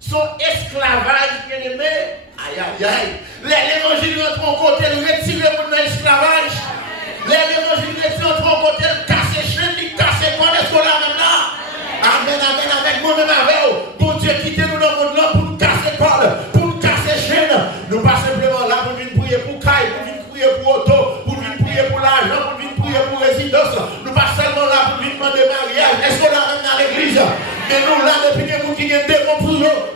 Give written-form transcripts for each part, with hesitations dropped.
Son esclavage, bien aimé. Aïe, aïe, aïe. L'évangile rentre en côté, le retire pour l'esclavage. L'évangile rentre en côté, le casse les chaînes, il casse les cordes, est-ce qu'on l'a même là? Amen, amen, avec moi-même avec vous. Bon Dieu, quittez-nous dans le monde là pour nous casser les cordes, pour nous casser les chaînes. Nous pas simplement là pour venir prier pour Caille, pour venir prier pour Auto, pour venir prier pour l'argent, pour venir prier pour résidence. Nous pas seulement là pour venir demander mariage. Est-ce qu'on l'a même dans l'église? Mais nous là, depuis que nous qui avons des démons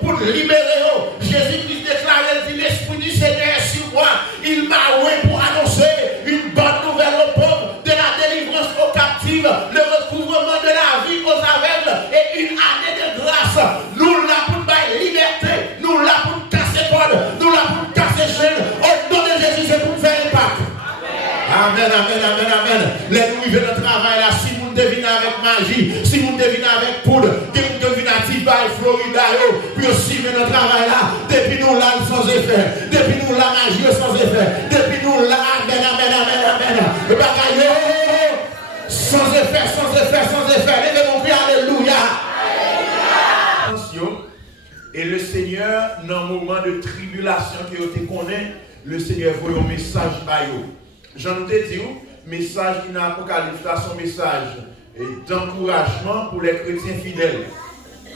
pour libérer. Jésus-Christ déclare, il dit, l'Esprit du Seigneur est sur moi. Il m'a oué pour annoncer une bonne nouvelle aux pauvres, de la délivrance aux captives, le recouvrement de la vie aux aveugles et une année de grâce. Nous là pour nous liberté, nous là pour nous casser code, nous là pour nous casser chaîne. Au nom de Jésus, c'est pour nous faire impact. Amen, amen, amen, amen. Les nous vivons le travail là, si vous devinez avec magie, si vous devinez avec poudre, que vous devinez à Tiba et Florida, puis aussi notre travail là, depuis nous là sans effet, depuis nous là magie sans effet, depuis nous là, amen, amen, amen, amen. Le bagaille, sans effet, sans effet, sans effet. Levez mon cri, alléluia. Attention, et le Seigneur, dans un moment de tribulation que vous connaissez, le Seigneur voit un message à vous. J'en ai dit, message qui n'a Apocalypse, son message d'encouragement pour les chrétiens fidèles.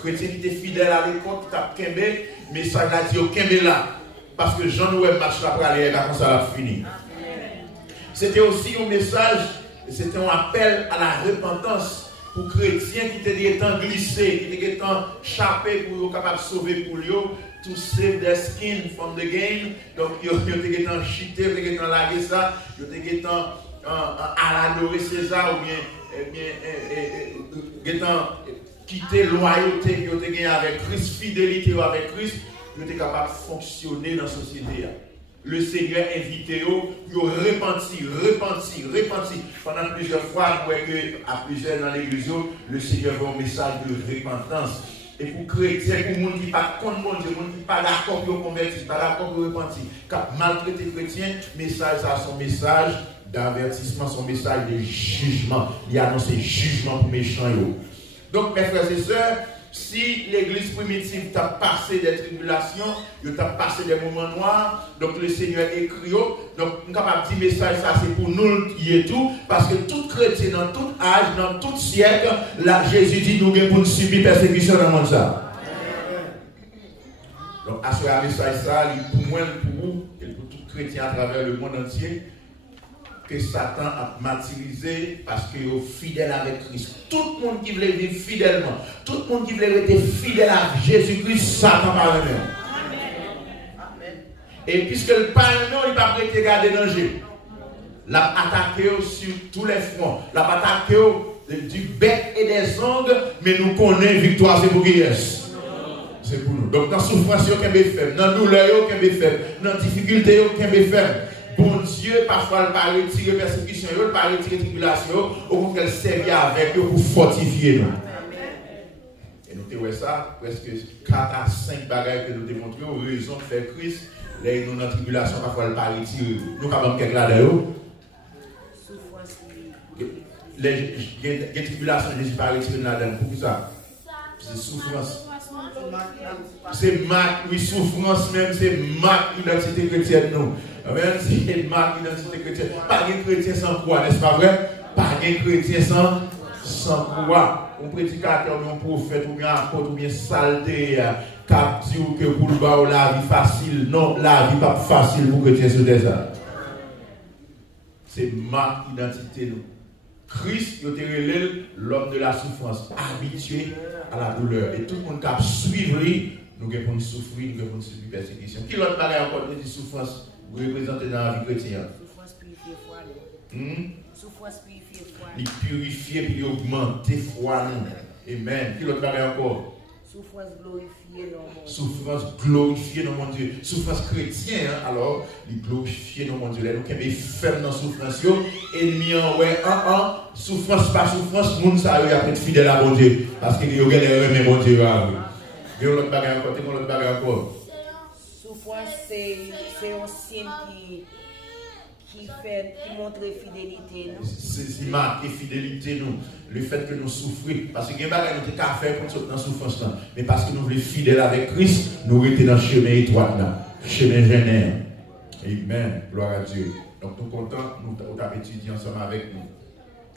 Chrétiens qui étaient fidèles à l'époque, qui tapent Kembe, message là dit au Kembe là. Parce que Jean-Noël marche là pour aller comme ça l'a fini. C'était aussi un message, c'était un appel à la repentance pour chrétiens qui étaient glissés, qui étaient chapés pour être capables de sauver pour eux. To save their skin from the game. Donc, ils étaient cheatés, ils étaient lagués ça, ils étaient à l'adorer César ou bien quitter loyauté qu'ils étaient avec Christ, fidélité avec Christ, ils étaient capables de fonctionner dans la société. Le Seigneur invitait eux pour repentir. Pendant plusieurs fois, à plusieurs dans l'église, le Seigneur veut un message de repentance. Et pour chrétiens, pour les gens qui ne sont pas contre mon Dieu, les gens qui ne sont pas d'accord pour convertir, pas d'accord pour repentir, qui ont maltraité les chrétiens, message ça, son message d'avertissement, son message de jugement. Il a annoncé jugement pour les méchants. Donc, mes frères et sœurs, si l'église primitive t'a passé des tribulations, il t'a passé des moments noirs, donc le Seigneur écrit, donc on est capable de dire message ça c'est pour nous qui est tout, parce que tout chrétien dans tout âge, dans tout siècle, là Jésus dit nous devons subir persécution dans le monde ça. Donc à ce message ça, pour moi, pour vous, et pour tout chrétien à travers le monde entier, que Satan a martyrisé parce qu'il est fidèle avec Christ. Tout le monde qui voulait vivre fidèlement, tout le monde qui voulait être fidèle à Jésus-Christ, Satan va le même. Et puisque le parlement, il va prêter garder danger, l'a attaqué sur tous les fronts, l'a attaqué du bec et des ongles, mais nous connaissons victoire, c'est pour qui est. C'est pour nous. Donc dans la souffrance, il y a qu'un fait, dans la douleur, il y a qu'un fait, dans la difficulté, il y a qu'un fait. Bon Dieu, parfois, il va retirer persécution, il va retirer tribulation, au contraire, il servir avec eux pour fortifier nous. Et nous avons ça, presque 4 à 5 bagages que nous démontrons, raison de faire Christ, là, nous dans la tribulation, parfois, il va retirer. Nous avons quelques là-dedans. Les tribulations, Jésus ne va pas retirer là-dedans. Pour ça, c'est souffrance. C'est marque, oui, souffrance même, c'est marque l'identité chrétienne, nous. Amen, c'est marque l'identité chrétienne. Pas de chrétien sans croix, n'est-ce pas vrai? Pas de chrétien sans croix. Un prédicateur, un prophète, ou bien un apôtre, ou bien saleté, cap dit que pour le bas, la vie facile. Non, la vie pas facile pour chrétien sur des arbres. C'est marque l'identité, nous. Christ, il était l'homme de la souffrance, habitué à la douleur. Et tout le monde qui a suivi, nous devons souffrir, nous devons subir persécution. Qui l'autre parle encore de souffrance vous représentez dans la vie chrétienne? Souffrance purifiée foi. Souffrance purifiée foi. Il purifie puis augmenter foi. Amen. Qui l'autre parle encore? Souffrance glorifiée dans mon Dieu. Souffrance glorifiée dans mon Dieu. Souffrance chrétienne, alors, il glorifié dans mon Dieu. Là, nous sommes fermes dans la souffrance. Ennemi en ouais, souffrance par souffrance, monde ça a été fidèle à mon Dieu. Parce qu'il y a des mon Dieu. Il y a l'autre bagarre encore, il y a l'autre bagarre encore. Souffrance, c'est un signe qui montre fidélité, nous. C'est marqué fidélité, nous. Le fait que nous souffrions. Parce que nous avons qu'à faire pour nous dans la souffrance. Mais parce que nous voulons être fidèles avec Christ, nous restons dans le chemin étroit, le chemin génère. Amen. Gloire à Dieu. Donc nous sommes contents, nous avons étudié ensemble avec nous.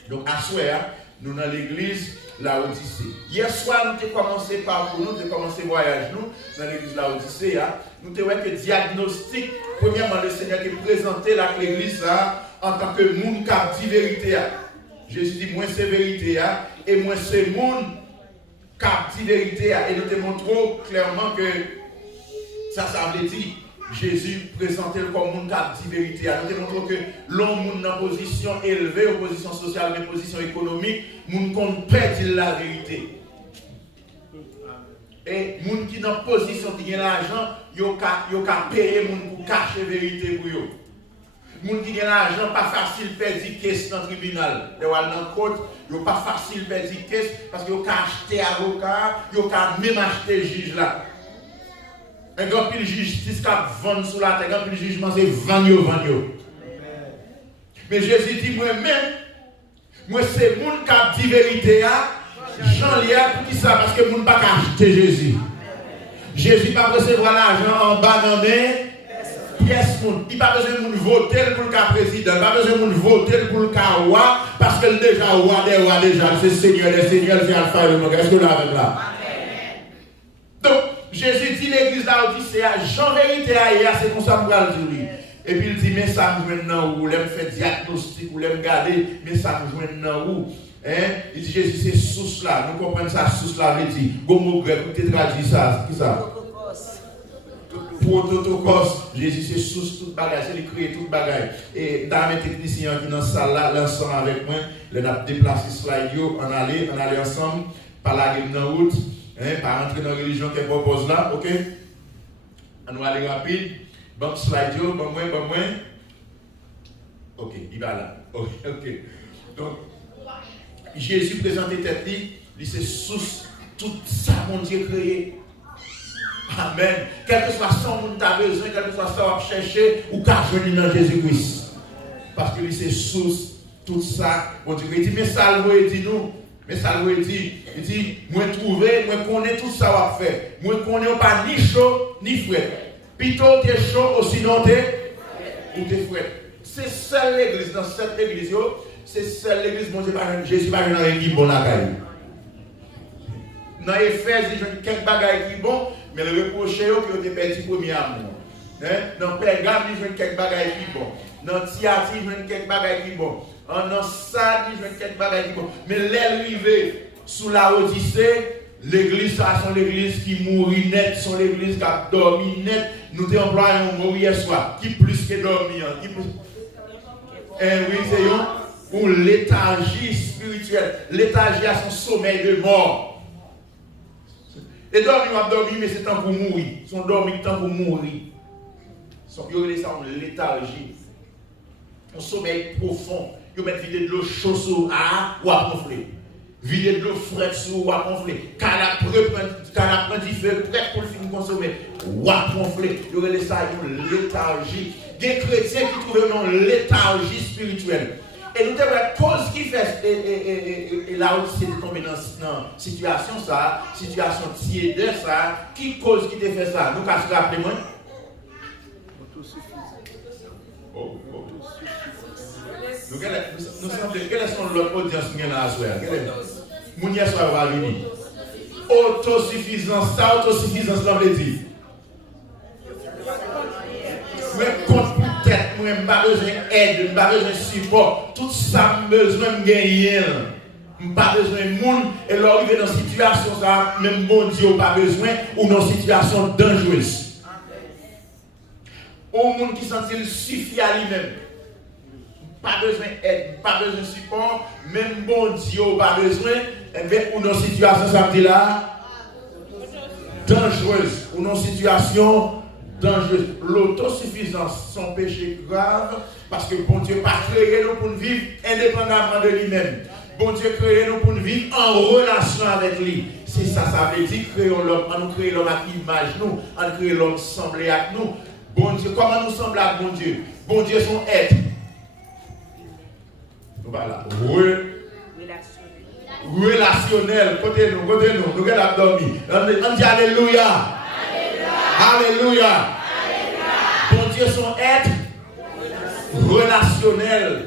Donc à soir, nous dans l'église Laodicée. Hier soir, nous avons commencé par nous avons commencé le voyage nous dans l'église Laodicée. Nous avons fait que diagnostic. Premièrement, le Seigneur qui présenté l'église en tant que monde qui a dit vérité. Jésus dit, moi c'est vérité. Et moi c'est monde qui a dit vérité. Et nous démontrons clairement que ça veut dire. Jésus présentait comme monde qui a dit vérité. Nous démontrons que l'homme dans une position élevée, en position sociale, mais position économique, nous compte perdre la vérité. Et les gens qui sont dans une position qui ont l'argent, ils ont payé pour cacher la vérité pour eux. Les gens qui ont l'argent, pas facile de perdre des caisses dans le tribunal. Ils n'ont pas facile de perdre des caisses parce qu'ils ont acheté avocat, ils ont même acheté juge là. Un grand pile justice qui vend sur la terre, un grand pile jugement, c'est vagno. Mais Jésus dit, moi-même, moi c'est le monde qui a dit vérité, Jean Lia, pour qui ça? Parce que le monde n'a pas acheter Jésus. Jésus n'a pas recevoir l'argent en bas dans les pièces. Il n'a pas besoin de voter pour le cas président, il n'a pas besoin de voter pour le cas roi, parce que déjà roi des rois, déjà, c'est Seigneur des seigneurs, c'est Alpha et Omega. Est-ce que vous l'avez là? Donc, Jésus dit l'église Laodicée, Jean vérité hier, c'est comme ça pour le dire. Et puis il dit, mais ça me joint dans où? L'aime fait diagnostic, ou l'aime garder, mais ça me joint dans où? Il dit Jésus, c'est source là. Nous comprenons ça, source là, il dit, gomo grec, vous te traduit ça, qui ça? Prototokos. Jésus, c'est source toute bagaille, c'est lui créer toute bagaille. Et dans mes techniciens qui sont dans la salle là, l'ensemble avec moi, les a déplacé slide, on allait ensemble, par la gueule dans la route. Par entrer dans la religion qu'elle propose là, ok? On va aller rapide. Bon slide, bon moins. Ok, il va là. Ok. Donc, Jésus présentait tête, il c'est source, tout ça, mon Dieu créé. Amen. Quel que soit son monde tu as besoin, quel que soit ça va chercher, ou qu'à venir dans Jésus-Christ. Parce que lui c'est source, tout ça, mon Dieu. Il dit, mais ça, il dit nous. Mais ça lui dit, moi trouver, moi connais tout ça va faire. Moi connais pas ni chaud ni frais. Plutôt t'es chaud ou sinon t'es frais. C'est seule l'église, dans cette église, c'est seule l'église, mon Dieu, Jésus va venir avec qui bon la caille. Dans Éphèse, il y a quelques bagailles qui bon, mais le reproché qui ont été perdu premier amour. Dans Pergame, il y a quelques bagailles qui bon. Dans Thyatire, il y a quelques bagailles qui bon. En ça, il y a quelques bagailles qui bon. Mais l'arrivée sous la Odyssée, l'église, ça sont l'église qui mourit net, sont l'église qui a dormi net. Nous employons un mot hier soir, qui plus que dormir. Oui, c'est une léthargie spirituelle. Léthargie à son sommeil de mort. Et dormir, on a dormi, mais c'est temps pour mourir. Son dormi, temps pour mourir. Il y a une léthargie. Un sommeil profond. Il y a vider de l'eau chaude sur ou à gonfler. Vider de l'eau fraîche sur ou à gonfler. Canapé du feu, prêt pour le film consommer. Ou à gonfler. Il y a une léthargie. Des chrétiens qui trouvent une léthargie spirituelle. Et nous avons la cause qui fait, et là aussi, c'est tombé dans une situation, situation tiède, qui cause qui te fait ça? Nous, qu'est-ce que rappelez moi? Nous sommes quelles sont l'autre audience qui est là à soir? Mon hier soir va venir. Autosuffisance, ça, autosuffisance, ça veut dire. Mais compte pour tête, moi, je n'ai pas besoin d'aide, je n'ai pas besoin de support. Tout ça, je besoin de gagner. Je n'ai pas besoin de monde. Et là, arriver dans une situation, ça, même bon Dieu, pas besoin, ou dans une situation dangereuse. Au monde qui sentit suffit à lui-même. Pas besoin d'aide, pas besoin de support, même bon Dieu, pas besoin, et bien, ou dans une situation, ça me dit là, dangereuse, ou dans une situation dangereuse. L'autosuffisance, son péché grave, parce que bon Dieu pas créé nous pour vivre indépendamment de lui-même. Bon Dieu créé nous pour vivre en relation avec lui. C'est ça, ça veut dire créons l'homme, on nous crée l'homme à l'image nous, on crée l'homme semblé à nous. Bon Dieu, comment nous semblons à bon Dieu? Bon Dieu, son être. Voilà. Relationnel. Relationnel. Côté nous, nous regardons dormi. On dit Alléluia. Alléluia. Bon Dieu, son être relationnel.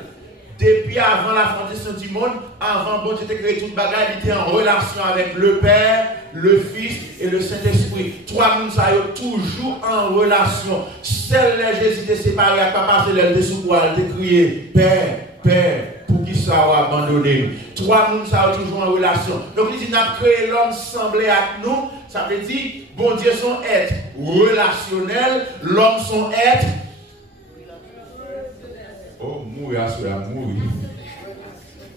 Depuis avant la fondation du monde, avant bon Dieu t'a créé toute bagaille, il était en relation avec le Père, le Fils et le Saint-Esprit. Trois mondes ça toujours en relation. Seul Jésus était séparé à papa, c'est l'elle de sous quoi, elle t'a crié Père, Père, pour qui ça a abandonné. Trois mondes ça toujours en relation. Donc il dit n'a créé l'homme semblé à nous, ça veut dire bon Dieu son être relationnel, l'homme son être. Oh, mourir, mourir.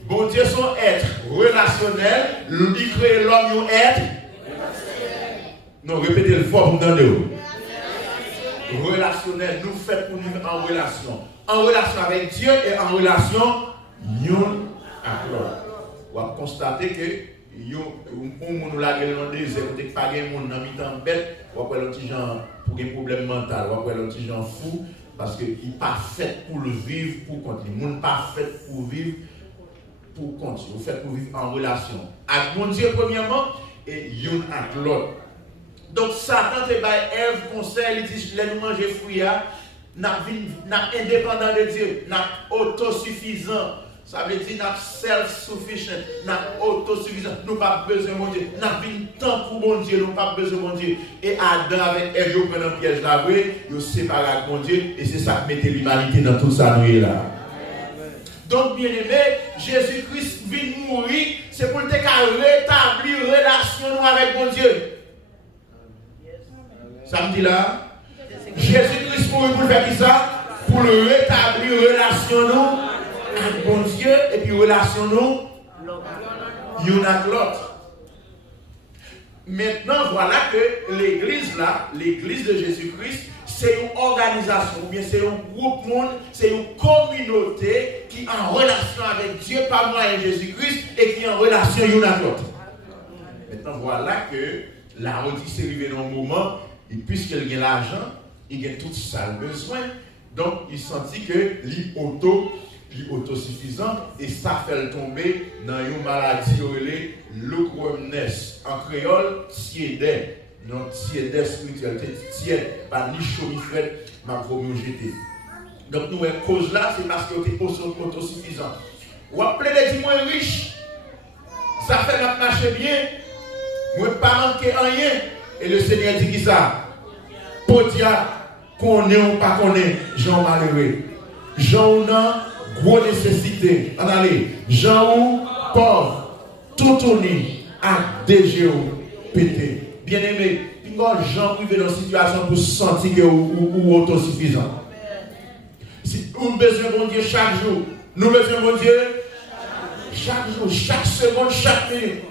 Bon Dieu, son être relationnel, il crée l'homme, un être. Non, répétez le fort pour entendre. Relationnel, nous faisons pour nous en relation. En relation avec Dieu et en relation nous avec l'autre. On va constater que on nous la gueule dans le désert, on pas de monde dans mi-temps bête, on va l'autre gens pour des problèmes mentaux, on va l'autre gens fou. Parce qu'il n'est pas fait pour le vivre pour continuer. Il n'est pas fait pour vivre pour continuer. Il est fait pour vivre en relation. Avec mon Dieu, premièrement, et l'un avec l'autre. Donc, Satan te bat Ève conseil, il dit, laisse nous manger fruits, nous sommes indépendants de Dieu, nous sommes autosuffisants. Ça veut dire nous self-sufficient, nous autosuffisants, nous n'avons pas besoin de mon Dieu. Nous avons temps pour mon Dieu, nous n'avons pas besoin de mon Dieu. Et Adam avec Ève, ils prennent un piège là, ils se séparent avec mon Dieu, et c'est ça qui met l'humanité dans tout ça, nous là. Donc, bien aimé, Jésus-Christ vient mourir, c'est pour rétablir une relation avec mon Dieu. Ça me dit là? Jésus-Christ mourit pour faire qui ça? Pour rétablir une relation nous avec bon Dieu et puis relation nous l'un avec l'autre. Maintenant, voilà que l'église là, l'église de Jésus-Christ, c'est une organisation, ou bien c'est un groupe monde, c'est une communauté qui est en relation avec Dieu par moyen de Jésus-Christ et qui est en relation l'un avec l'autre. Maintenant, voilà que la Odyssée est arrivée dans un moment, et puisqu'il y a l'argent, il y a tout ça le besoin, donc il sentit que autosuffisant et ça fait le tomber dans une maladie appelée l'ochromness. En créole, tiède. Non, tiède spirituel, tiède, pas ni chaud ni frais, ma vomi jeté. Donc, nous, la cause là, c'est parce que tu es autosuffisant. Ou après les moins riches, ça fait notre marché bien, moi pas manquer rien. Et le Seigneur dit qui ça? Podia, qu'on est ou pas qu'on est, Jean malheureux. Jean n'a gros nécessité. Allez, Jean pauvre, tout tourné à DGO pété. Bien aimé, Jean privé dans une situation pour se sentir que ou autosuffisant. Si nous besoin de mon Dieu chaque jour, nous besoin de mon Dieu chaque jour, chaque seconde, chaque minute.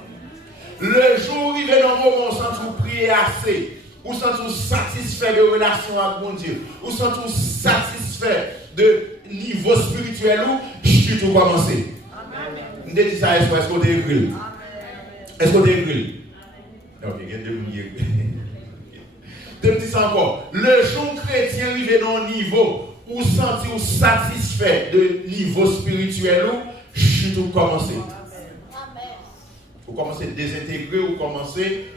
Le jour où il est dans le moment, on sent vous prier assez, ou sent vous satisfait de relation avec mon Dieu, ou sent vous satisfait de niveau spirituel ou je tout commencer. On dit ça, est-ce qu'on est écrit? Est-ce qu'on est écrit? Ok, il y a deux minutes. Deux petits encore. Le jour chrétien arrivé dans un niveau où senti ou satisfait de niveau spirituel ou je tout commencer. Vous commencez à désintégrer ou commencez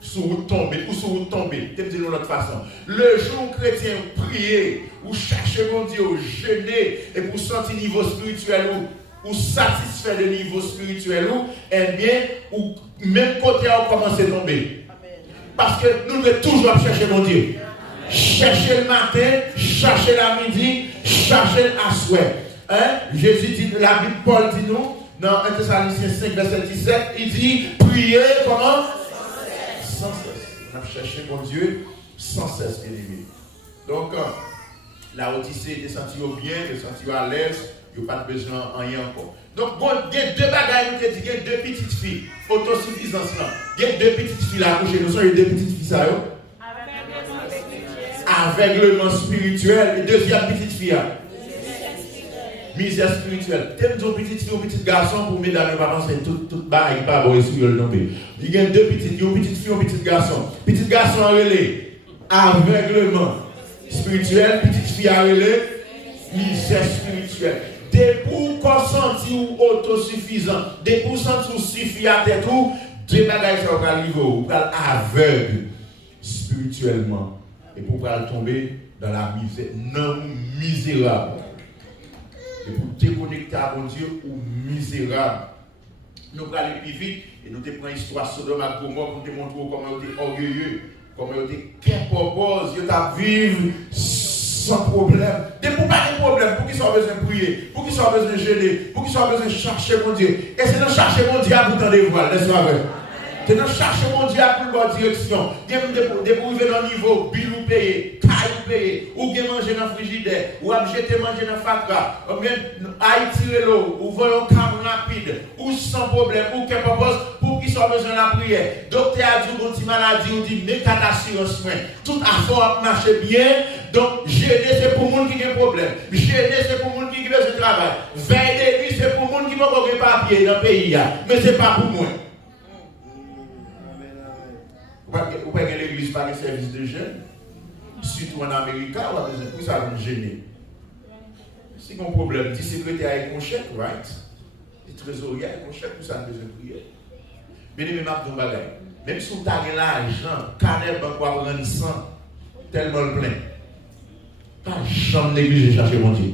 sur vous tomber ou sur vous tomber. C'est de l'autre façon. Le jour chrétien prier ou chercher mon Dieu, ou jeûner et pour sentir niveau spirituel ou satisfait de niveau spirituel ou eh bien ou même côté à commencer à tomber. Parce que nous devons toujours chercher mon Dieu. Chercher le matin, chercher la midi, chercher à souhait. Hein? Jésus dit, la Bible Paul dit nous dans 1 Thessaloniciens 5 verset 17, il dit priez comment? Sans cesse. On a cherché mon Dieu sans cesse, bien aimé. Donc, la Odyssée était sentie bien, elle est sentie à l'aise, il n'y a pas de besoin en rien encore. Donc, bon, il y a deux bagailles, il y a deux petites filles, autosuffisance là. Il y a deux petites filles là, coucher, nous sommes deux petites filles ça, aveuglement spirituel, et deuxième petite fille là. Misère spirituelle. T'aimes une petite fille ou un petit garçon pour mesdames et parents, c'est tout bas et pas bon, et sous le tomber. Il y a deux petites, une petite fille ou un petit garçon. Petit garçon en relais, aveuglement spirituel, petite fille en relais, misère spirituelle. Dès pour qu'on sentir autosuffisant, dès pour sentir suffit à tête tout, Dieu bagaille ça va arriver, ou va aveugle spirituellement et pour pas tomber dans la misère, non misérable. Et pour déconnecter à mon Dieu ou misérable. Nous allons aller plus vite et nous te prenons l'histoire Sodome et Gomorrhe pour te montrer comment ils étaient orgueilleux, comment ils étaient capable, ils étaient vivre sans problème. Et pour pas de problème, pour qu'ils soient besoin de prier, pour qu'ils soient besoin de jeûner, pour qu'ils soient besoin de chercher mon Dieu. Et c'est dans chercher mon Dieu pour t'en dévoiler, n'est-ce pas vrai? C'est dans chercher mon Dieu pour une bonne direction. Des pour arriver dans le niveau, bill ou payer, caille ou payer, ou bien manger dans le frigidaire, ou jeter manger dans le fatra, ou bien Haïti l'eau, ou voler un câble rapide, ou sans problème, ou quelque chose pour qu'ils soient besoin de la prière. Docteur a dit, bon, si maladie, ou dit, mais t'as assurance, tout affaire marche bien. Donc, jeûner, c'est pour les gens qui ont des problèmes. Jeûner, c'est pour les gens qui ont besoin de travail. Veille de nuit, c'est pour les gens qui n'ont pas de papier dans le pays. Mais ce n'est pas pour moi. Vous voyez que l'église par les services de jeûne, surtout en Amérique, on a besoin de ça pour gêner. Si on a un problème, si le secrétaire avec un chèque, right? Le trésorier avec un chèque, pour ça, on a besoin de prier. Bien aimé, même si on a l'argent, carnet bancaire rend 100, tellement plein. Pas jamais négliger chercher mon Dieu.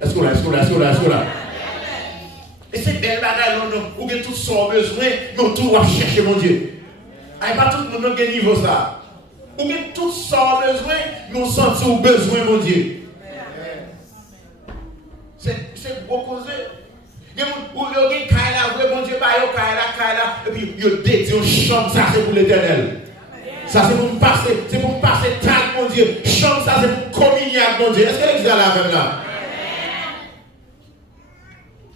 Est-ce que là? Et c'est belle bagaille, où il y a tout son besoin, mais on tout va chercher mon Dieu. Et pas tout le monde a un niveau ça. Où il y a tout son besoin, mais on sent son besoin mon Dieu. C'est gros causé. Il y a un kaila, mon Dieu, et puis il y a dédié une chambre, ça c'est pour l'éternel. Ça c'est pour me passer tag mon Dieu. Chambre ça c'est pour communier avec mon Dieu. Est-ce que l'église est là même là?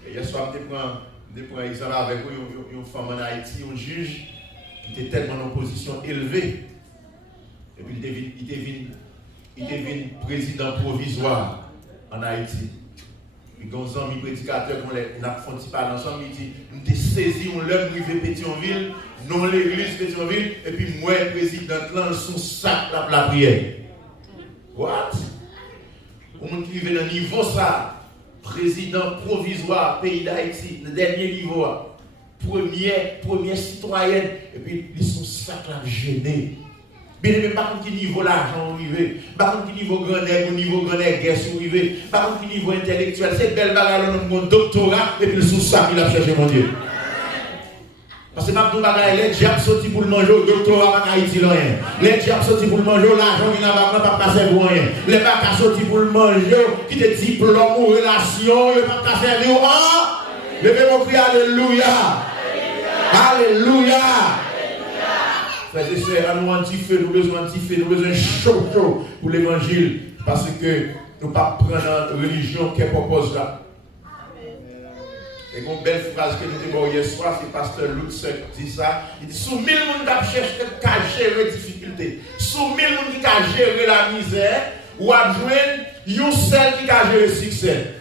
Hier soir, je prends un exemple avec une femme en Haïti, un juge qui était tellement en position élevée. Et puis il devient président provisoire en Haïti. Puis quand on a prédicateur, on a fait pas ensemble, il dit, on a saisi, on l'a privé Pétionville, non l'église Pétionville, et puis moi, président, là, son sac la prière. What? Au monde qui vit dans le niveau ça, président provisoire, pays d'Haïti, le dernier niveau, première citoyenne, et puis ils sont sac la gêné. Mais pas contre qui niveau l'argent arrivé, pas contre qui niveau grand nègre, niveau grand nègre guerre arrivé, pas contre qui niveau intellectuel, c'est belle bagarre mon doctorat et puis sous ça il a cherché mon Dieu. Parce que maintenant bagarre les diables sorti pour le manger au doctorat en Haïti rien. Les diables sorti pour le manger l'argent qui n'a pas passer pour rien. Les bagarres sorti pour le manger qui te diplôme ou relation, il pas passer pour rien. Levez mon cri alléluia. Alléluia. Frères et sœurs, nous anti-feu, nous besoin chaud pour l'évangile. Parce que nous ne pas prendre la religion qui propose là. Et une belle phrase que nous avons hier soir, c'est pasteur Lutz qui dit ça. Il dit, sous 1000 personnes qui cherchent à gérer les difficultés, sous 1000 personnes qui cherchent à gérer la misère, ou à joindre une seule qui a géré le succès.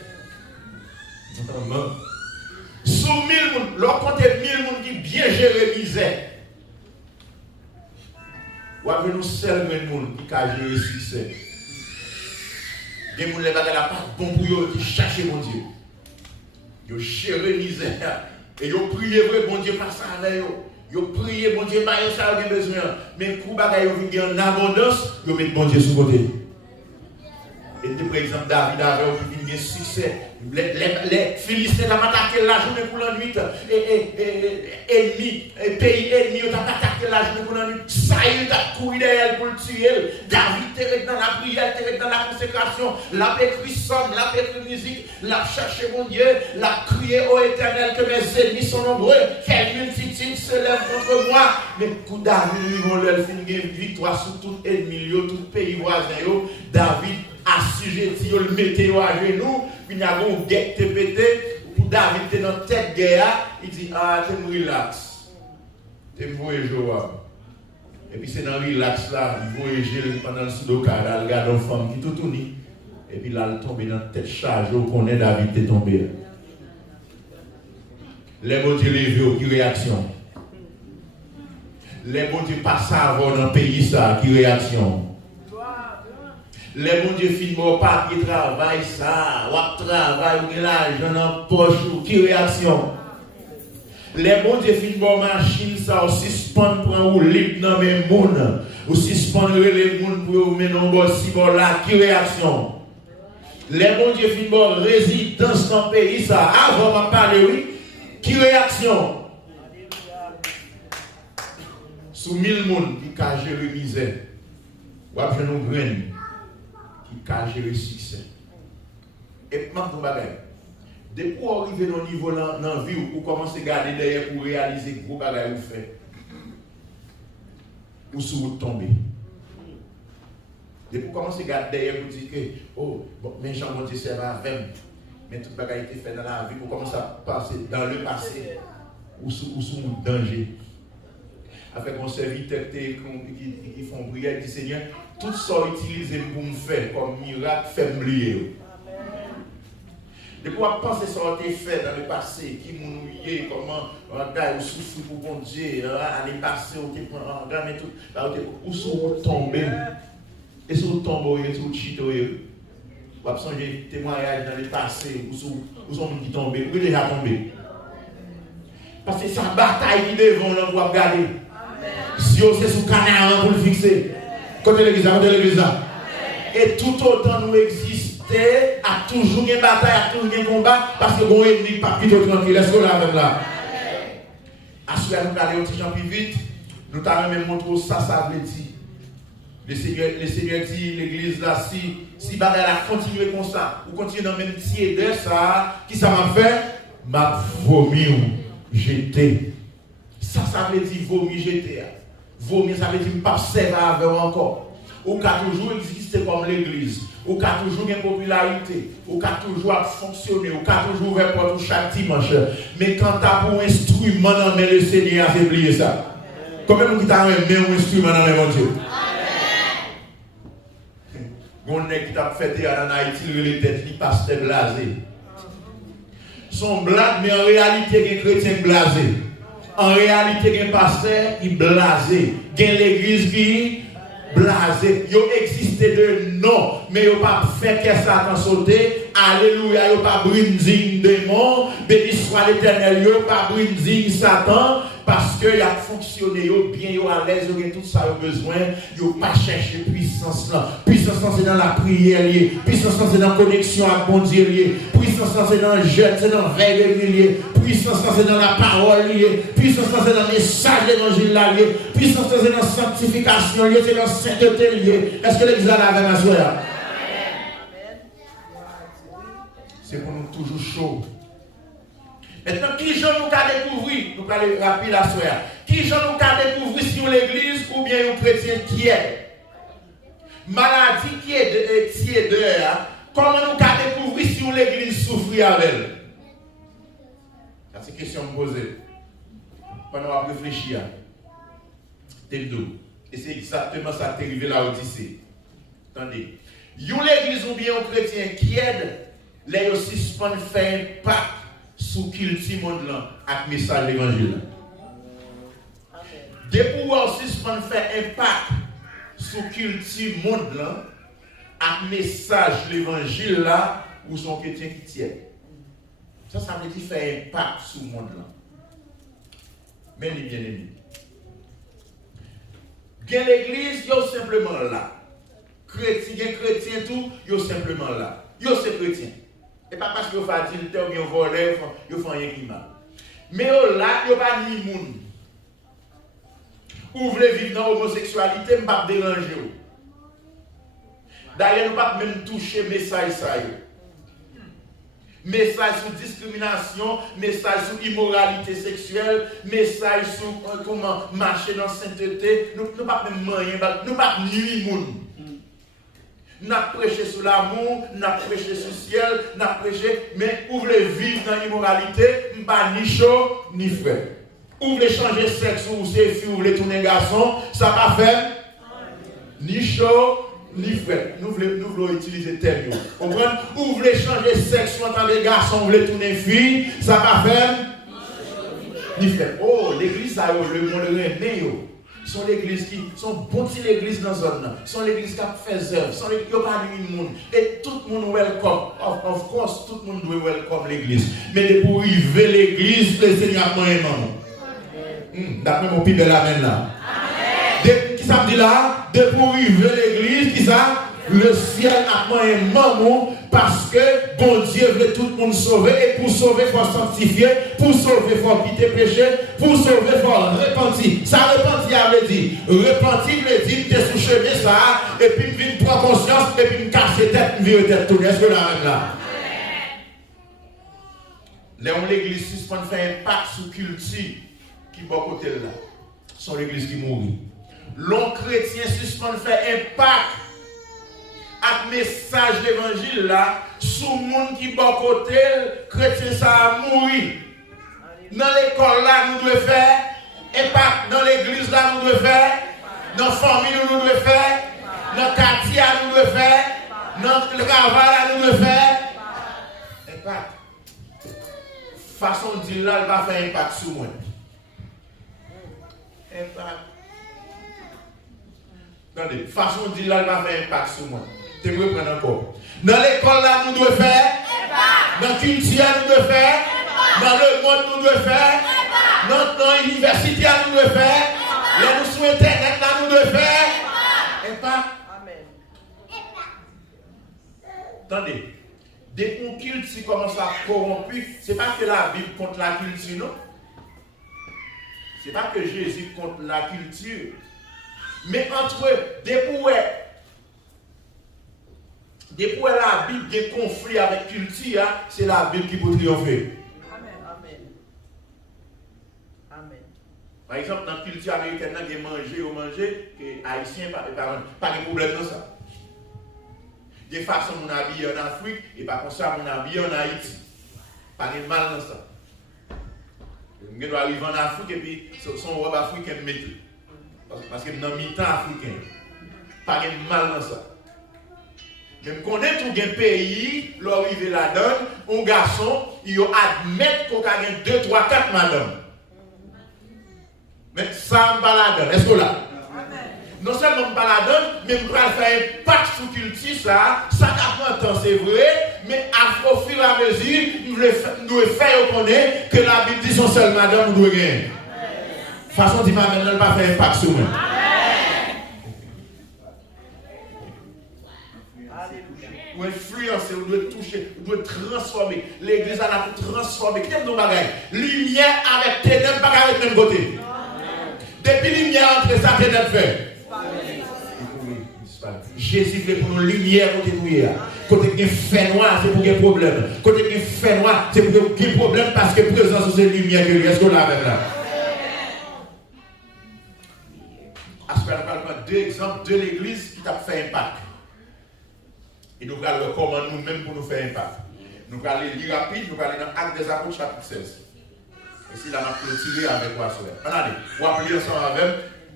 Sous 1000 personnes, leur côté 1000 personnes qui bien géré la misère. Ou avec nous seuls gens qui a géré le succès. Des gens qui n'ont pas bon pour eux, qui cherchent mon Dieu. Ils ont géré la misère. Et ils ont prié, bon Dieu, pas ça avec eux. Ils ont prié, bon Dieu, pas ça, ils ont besoin. Mais pour qu'ils aient en abondance, ils mettent bon Dieu sur le côté. Et par exemple, David avait eu un succès. Les Philistins ont attaqué la journée pour la nuit. Pays ennemi ont attaqué la journée pour la nuit. Saïd a couru derrière pour le tuer. David était dans la prière, était dans la consécration. L'a écrit somme, l'a écrit musique, l'a cherché mon Dieu, l'a crié au Éternel que mes ennemis sont nombreux. Quelle multitude se lève contre moi. Mais pour David, ils vont leur finir une victoire sur tout ennemi, tout pays voisin. David assujetti, le météo à genoux, puis il y a un guet te pété, pour David était dans tête guerre, il dit, ah, t'es relax, t'es voyagé Joab. Et puis c'est dans le relax là, il voyage pendant le sudoka, là, il regarde une femme qui tout tourne, et puis là, il tombe dans la tête chargée, on connaît David t'est tombé. Les mots de levé, qui réaction. Les mots de passent avant dans le pays ça, qui réaction. Les bons Dieu filent mon papier travail, ça, ou travail, ou l'argent dans poche, qui réaction? Les bons Dieu filent mon machine, ça, ou suspend pour ou libre dans mes mounes, ou suspend les mounes pour ou mener un bon si bon là, qui réaction? Les bons Dieu filent mon résidence dans le pays, ça, avant de parler, oui, qui réaction? Sous 1000 personnes qui ont géré la misère, ou après nous graines qui ont géré le succès. Et maintenant, depuis qu'on arrive dans le niveau dans la vie, vous commencez à garder derrière pour réaliser que vous avez fait. Ou si vous tombez. Depuis qu'on commence à garder derrière pour dire que, oh, bon, mes gens vont dire ça va avec moi. Mais tout ce qui a été fait dans la vie, vous commencez à passer dans le passé ou sous le danger. Avec mon serviteur qui font prière, dit Seigneur, tout ça utilisé pour me faire comme miracle, fait me lier. Depuis qu'on pense que ça a été fait dans le passé, qui m'a nouillé, comment un gars souffre pour bon Dieu, l'année passée, on était en gamme et tout, où sont tombés. Et si vous tombez, si vous chitez, vous avez changé témoignage dans le passé, où sont qui tombés, où déjà tombé. Parce que c'est une bataille qui devant nous pour regarder. Si on sait sous canard pour le fixer. Côté l'église, côté l'église. Et tout autant nous exister, à toujours une bataille, à toujours un combat, parce que bon ennemi pas plutôt tranquille. Est-ce qu'on l'a avec là? À ce moment-là, nous allons un petit peu plus vite. Nous allons même montrer ça veut dire. Le Seigneur dit, l'église là, si bagaille a continué comme ça, ou continuer dans le même tiède ça, qui ça m'a fait? M'a vomi ou jeté. Ça veut dire vomi jeté. Vomi, ça veut dire pas servir avec encore. Ou qu'a toujours existé comme l'église, ou qu'a toujours une popularité, ou qu'a toujours fonctionné, ou qu'a toujours ouvert porte chaque dimanche. Mais quand tu as pour un instrument dans le Seigneur, c'est oublié ça. Comment nous qui t'avons un instrument dans le mon Dieu? On est qui t'a fait en Haïti, les têtes, les pasteurs blasés. Son blague, mais en réalité, les chrétiens blasés. En réalité, les pasteurs, ils blasés. L'église qui blasé. Ils existent de nom, mais ils n'ont pas fait que Satan sauter. Alléluia, ils n'ont pas brisé démon. Béni soit l'Éternel, ils n'ont pas brisé Satan. Parce qu'il a fonctionné, bien, il à l'aise, il a tout ça besoin, il n'a pas cherché puissance là. Puissance là, c'est dans la prière, puissance là, c'est dans la connexion avec mon Dieu, puissance là, c'est dans le jeûne, c'est dans le veille, puissance là, c'est dans la parole, puissance là, c'est dans le message de l'évangile, puissance là, c'est dans la sanctification, c'est dans la sainteté. Est-ce que l'église a la même soeur? C'est pour nous toujours chaud. Maintenant, qui j'en nous a découvert, nous allons rappeler la soeur, qui j'en nous a découvert sur l'église ou bien un chrétien qui est maladie qui est tièdeur, comment nous a découvert sur l'église souffrir avec elle? C'est une question à me poser. Pendant qu'on réfléchir, c'est le dos. Et c'est exactement ça qui est arrivé là au lycée. Attendez. Une l'église ou bien un chrétien qui aide, les aussi suspend faire un pacte sous culture monde là avec le message de l'évangile. De pouvoir suspendre faire un pacte sous culture monde là avec le message de l'évangile là où son chrétien qui tient. Ça veut dire faire un pacte sous le monde là. Mais les bien-aimés. Bien l'église, yo simplement là. Chrétien tout, yo simplement là. Yo c'est chrétien. Et pas parce que vous faites facilité ou bien vous volez, vous faites rien qui mal. Mais là, vous pas ni moun. Vous voulez vivre dans l'homosexualité, vous ne pas déranger. D'ailleurs, nous ne pas même toucher message ça. Message sur discrimination, message sur immoralité sexuelle, message sur comment marcher dans la sainteté. Nous ne pas même moyen, nous ne pas nuire moun. Nous avons prêché sur l'amour, nous avons prêché sur le ciel, nous avons prêché, mais vous voulez vivre dans l'immoralité, pas ni chaud ni frais. Vous voulez changer sexe ou c'est fille, vous voulez tourner garçon, ça va faire ni chaud ni frais. Nous voulons utiliser tel mot. Vous comprenez? Vous voulez changer sexe en tant que garçon, vous voulez tourner fille, ça va faire ni frais. Oh, l'église, ça, le monde rené. Sont l'église qui sont bon petite l'église dans la zone, sont l'église qui a fait œuvre, sont l'église qui a pas de monde et tout le monde welcome. Of course, tout le monde doit welcome l'église. Mais pour arriver l'église, le Seigneur m'a aimé. D'après mon pied de la main là. Qui ça me dit là? De pour arriver l'église, qui ça? Le ciel a moins un maman parce que bon Dieu veut tout le monde sauver et pour sauver il faut sanctifier, pour sauver il faut quitter péché, pour sauver il faut repentir. Ça repentir veut dire, repentir veut dire t'es sous chemin ça et puis me vient prendre conscience et puis me casser tête, me virer tête tout. Est-ce que là même là? L'église suspend fait un pacte sous culture qui est bon côté là. Sont l'église qui mourit. L'on chrétien suspend fait un pacte avec message d'évangile là, sous le monde qui bon côté, chrétien ça a mouru. Dans l'école là, nous devons faire, et pas dans l'église là, nous devons faire, dans la famille nous devons faire, dans le quartier nous devons faire, dans le travail là, nous devons faire. Impact. Façon de dire là, elle va faire impact sur moi. Impact. Attendez, façon de dire là, elle va faire impact sur moi. Tu peux prendre encore. Dans l'école là, nous devons faire. Dans la culture, nous devons faire. Dans le monde, nous devons faire. Dans l'université, nous devons faire. Là, nous sur Internet, là, nous devons faire. Impact. Amen. Attendez. Dès qu'on culture commence à corrompre, ce n'est pas que la Bible contre la culture, non. Ce n'est pas que Jésus contre la culture. Mais entre eux, depuis la Bible des conflits avec culture, c'est la Bible qui peut triompher. Amen. Amen. Par exemple, dans la culture américaine, il y a manger, que les Haïtiens pas de problème dans ça. De façon mon habillé en Afrique, et pas comme ça mon habillé en Haïti. Pas de mal dans ça. Je dois arriver en Afrique et puis son robe africain me mettre. Parce que dans mi-temps africain, pas de mal dans ça. Je connais tout un pays, l'arrivée la donne, un garçon, il admet qu'on a 2, 3, 4 madame. Mais ça me balade, est-ce que là? Non seulement me balade, mais je vais faire un pacte sous culture, ça n'a pas temps, c'est vrai, mais au fur et à mesure, nous devons faire connaître que la Bible dit son seul madame, nous devons gagner. De toute façon, dis-moi maintenant, ne pas faire un pacte sur moi. Ou influencer, ou doit toucher, ou doit transformer. L'église a transformé. Qu'est-ce que nous bagaille? Lumière avec ténèbres, pas avec le même côté. Depuis lumière entre ça, ténèbres fait. Jésus fait pour nous lumière côté nous. Côté qui fait noir, c'est pour qu'il y ait problème. Côté qui fait noir, c'est pour qu'il y ait problème parce que présence de lumière que lui. Est-ce qu'on l'a avec là? Est-ce qu'on a deux exemples de l'église qui t'a fait impact? Et nous allons recommander nous-mêmes pour nous faire impact. Nous allons lire rapide, nous allons aller dans Actes des Apôtres chapitre 16. Et si là, on a clôturé avec quoi ça? Allez, on va lire ensemble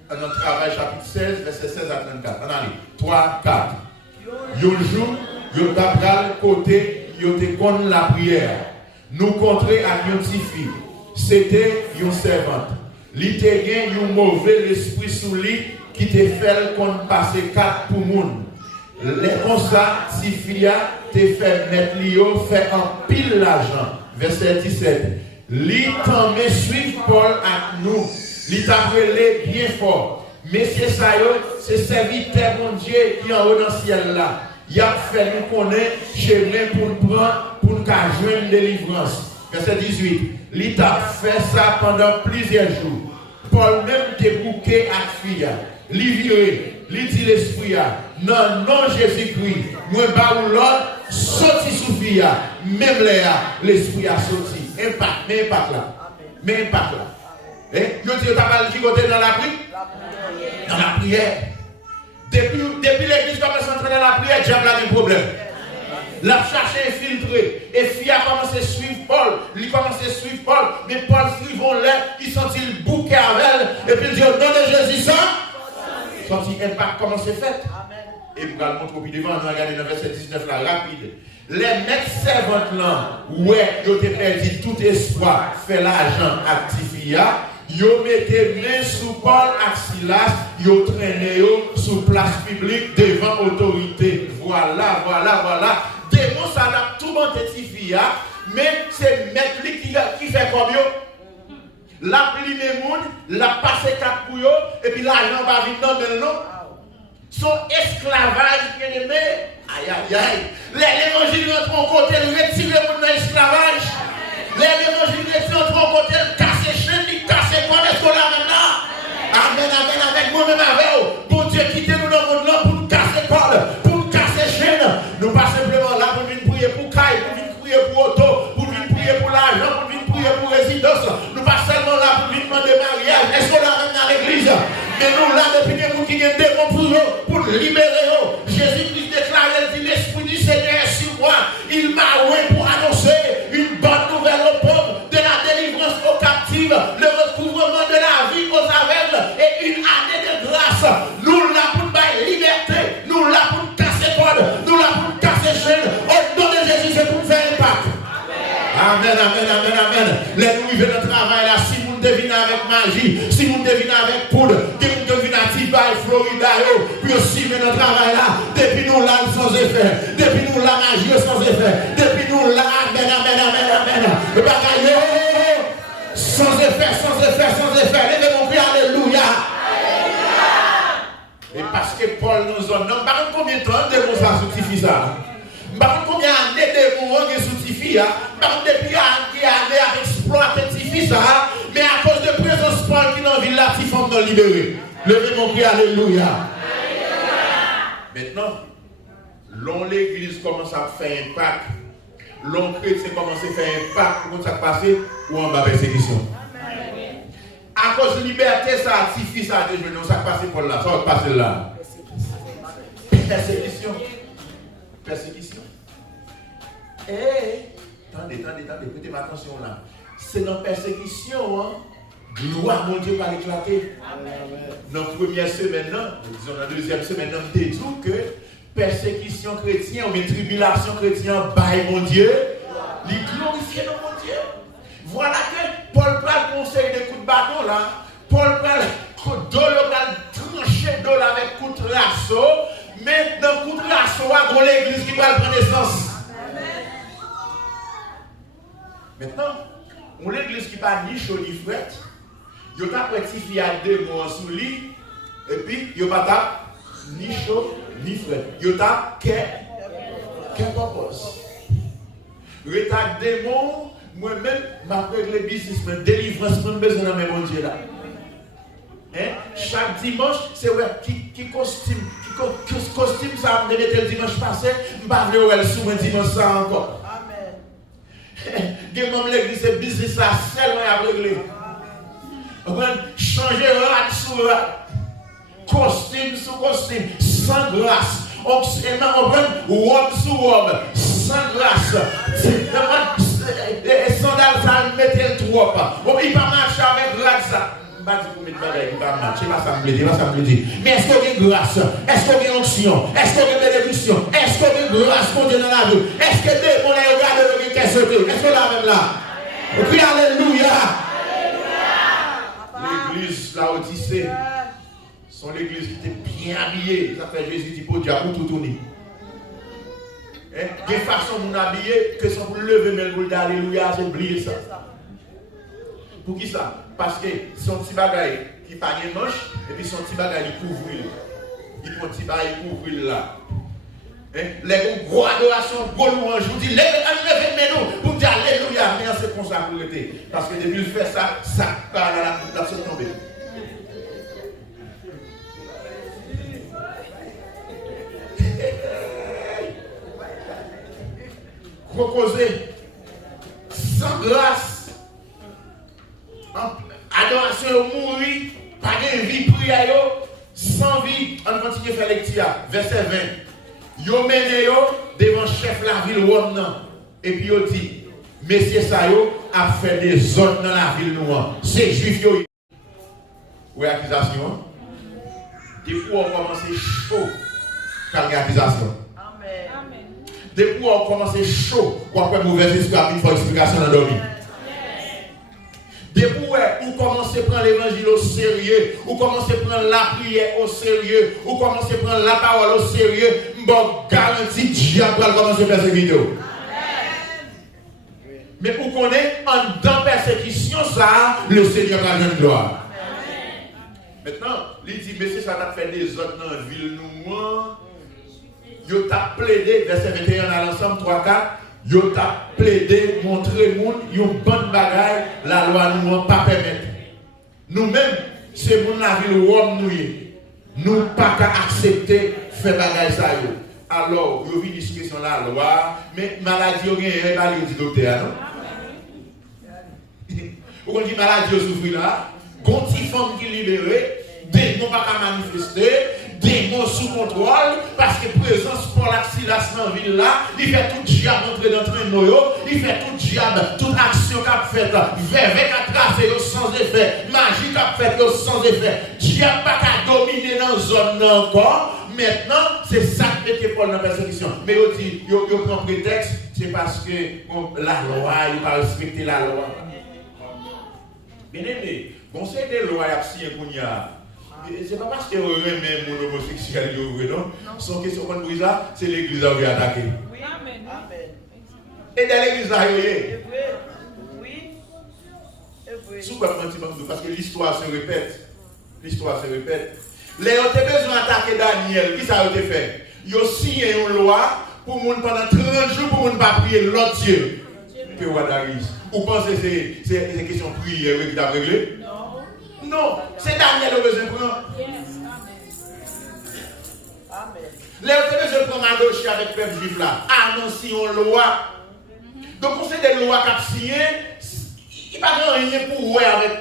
avec notre travail chapitre 16, verset 16 à 34. Allez, 3, 4. Yo jour, yo tabral côté, yo te connaît la prière. Nous contrer à yon petit fille. C'était yon servante. Li te gen yon mauvais l'esprit sous lui qui te fait qu'on passe 4 pour moun. Les constats, si fia te fait mettre l'io, fait en pile l'argent. Verset 17. Li t'en me suivre Paul à nous. Li t'appelé bien fort. Messieurs Sayo, c'est serviteur mon Dieu qui est en haut dans le ciel là. Il a fait nous connaître chemin pour nous prendre, pour nous jouer une délivrance. Verset 18. Li t'a fait ça pendant plusieurs jours. Paul même te bouqué à fille. Li viré. Li dit l'esprit non, non Jésus-Christ, moi baou l'autre, sorti sous fille, même l'esprit a sorti. Impact, mais impact là. Mais impact là. Et yo dit, t'as pas dit côté dans la prière? Dans la prière. Depuis l'église commence à entrer dans la prière, diable a des problèmes. L'a cherché infiltré. Et fille a commencé à suivre Paul. Il a commencé à suivre Paul. Mais Paul suivant l'air, il sentit le bouquet avec elle. Et puis il dit, au nom de Jésus, ça. Sorti impact, comment c'est fait? Et vous allez montrer au pied devant, nous regardons dans le verset 19 là, rapide. Les maîtres servantes là, ouais, ils ont perdu tout espoir, fait l'argent actifia. Yo mettez main sous Paul et Silas, yo traîné sous place publique devant autorité. Voilà. Démon ça n'a tout bon petit mais c'est maître qui fait comme yo. La pli les moun, la passe 4 pour yo, et puis l'argent va venir dans le nom. Son esclavage bien aimé. Aïe. L'évangile rentre en côté, le retire pour l'esclavage. L'évangile rentre en côté, casse les chaînes, casse les cordes, est-ce qu'on l'a maintenant? Amen, avec moi-même avec vous. Bon Dieu, quittez-nous dans le monde là pour nous casser les cordes, pour nous casser les chaînes. Nous pas simplement là pour venir prier pour Caille, pour venir prier pour auto, pour venir prier pour l'argent, pour venir prier pour résidence. Nous pas seulement là pour venir demander mariage. Est-ce qu'on l'a maintenant à l'église? Mais nous là, depuis que nous qui avons démon pour libérer. Jésus-Christ déclare, il dit, l'Esprit du Seigneur est sur moi. Il m'a oué pour annoncer une bonne nouvelle aux pauvres, de la délivrance aux captives, le recouvrement de la vie aux aveugles et une année de grâce. Nous là pour la liberté, nous là pour casser code, nous là pour casser chaîne. Au nom de Jésus, c'est pour faire impact. Amen. Les nous vivons notre travail là, si vous devinez avec magie, si vous devinez avec poudre, si vous devinez à Tiba et Florida, puis aussi notre travail là, depuis nous là sans effet, depuis nous là magie sans effet, depuis nous là, amen. Le bagaille, sans effet, levez mon cri, alléluia. Et parce que Paul nous a nommé, par combien de temps de nous a suffit ça? Par combien d'années de nous a suffit? Par depuis années à exploiter ça, mais à cause de présence Paul qui dans la ville là, qui font nous libérer. Levez mon cri, alléluia. Maintenant, l'église commence à faire impact. L'on chrétien commence à faire impact. Comment ça passe ou en bas persécution? À cause de liberté, ça suffit ça de genoux. Ça passe pour là. Ça va passer là. Persécution. Attendez, écoutez ma attention là. C'est dans la persécution, gloire mon Dieu va éclater. Dans la première semaine, disons dans la deuxième semaine, on dit que persécution chrétienne ou tribulation chrétienne, by mon Dieu, les glorifier dans mon Dieu. Voilà que Paul prend conseil de coups de bâton là. Paul prend d'eau, trancher d'eau avec coup de lasso, mais dans coup de lasso, à l'église qui va prendre naissance. Maintenant, on l'église qui pas ni chaud ni fret, il y a un petit fiat de mots sous lit, et puis il n'y a pas ni chaud ni fret. Il y a qu'un purpose. Rétac démon, moi-même, ma règle business, ma délivrance, mon besoin dans mon Dieu là. Chaque dimanche, c'est qui costume ça me mettait le dimanche passé, je ne vais pas le sous dimanche ça encore. Même l'église, c'est business ça, seulement à régler. Changer rat sur rat, costume sur costume, sans grâce. On robe sur robe, sans grâce. Sandales, ça mettait le trop. Il va marcher avec rat ça. Je ne sais pas si vous mettez pas il va marcher, ça me dit. Mais est-ce qu'il y a grâce? Est-ce qu'il y a onction? Est-ce qu'il y a bénédiction? Est-ce qu'il y a grâce pour Dieu dans la vie? Est-ce que Dieu on a regardé le qui est sauté? Est-ce que là même là? Puis alléluia! L'église Laodicée, sont l'église qui était bien habillée. Ça fait Jésus dit pour Dieu, pour tout tourner. De façon de nous habiller, que si vous levez mais le d'alléluia, c'est oublier ça. Pour qui ça? Parce que son petit bagaille qui pas de manche, et puis son petit bagaille qui couvre. Il prend petit bagaille qui couvre là. Les gros adorations, gros louanges, je vous dis, levez mes noms pour dire alléluia, mais c'est comme ça pour l'été. Parce que depuis le fait ça, ça part la se tomber. Proposer sans grâce, adoration mourir, pas de vie prière, sans vie, on continue à faire lecture. Verset 20. Yo mené yo devant chef la ville Rome et puis yo dit messieurs ça yo a fait des zones dans la ville noire. C'est juif yo. Oui accusation. Depuis on commence chaud par accusation. Amen. Depuis on commence chaud pour après mauvais esprit il faut explication dans dormi. Depuis vous commencez à prendre l'évangile au sérieux, vous commencez à prendre la prière au sérieux, vous commencez à prendre la parole au sérieux, bon garantie diable va commencer à faire cette vidéo. Mais pour qu'on ait en dans persécution, ça, le Seigneur va donner gloire. Maintenant, il dit, mais si ça t'a fait des autres dans la ville, nous, yo t'a plaidé, verset 21 à l'ensemble, 3-4, yo t'a plaidé, montrer monde, yon bonne bagaille, la loi nous pas permettre. Nous-mêmes, c'est mon la ville Rome nous pas qu'à accepter faire bagaille ça yo. Alors, yo vi discussion la loi, mais maladie yo gen pas li dit docteur non. Vous connaissez maladie yo souffrir là, gonti femme qui libérée, démon pas qu'à manifester, démon sous contrôle, parce que présence pour l'axilas dans la ville là, il fait tout diable entrer dans le train, il fait tout diable, toute action qu'a fait, vervet qu'a tracé sans effet, magie qu'a fait sans effet, diable pas qu'à dominer dans la zone encore. Maintenant, c'est ça qui met Paul dans la persécution. Mais il dit, il prend prétexte, c'est parce que la loi, il va respecter la loi. Bien aimé, conseil de loi, il y a signé c'est pas parce que même mon homosexuel est non. Son question qu'on nous ça, c'est l'église qui a attaqué. Oui, amen. Et dans l'église là, oui. Souvent, parce que l'histoire se répète. L'histoire se répète. Les gens ont besoin d'attaquer Daniel. Qui ça a été fait? Ils ont signé une loi pour moun pendant 30 jours pour ne pas prier l'autre Dieu. Que Wadaris. Vous pensez que c'est une question de prière qui a réglé? Non, c'est Daniel qui a besoin de prendre. Les gens ont besoin de prendre un dossier avec le peuple juif là. Annoncer une loi. Donc, on sait des lois qui ont signé. Il n'y a pas rien pour voir avec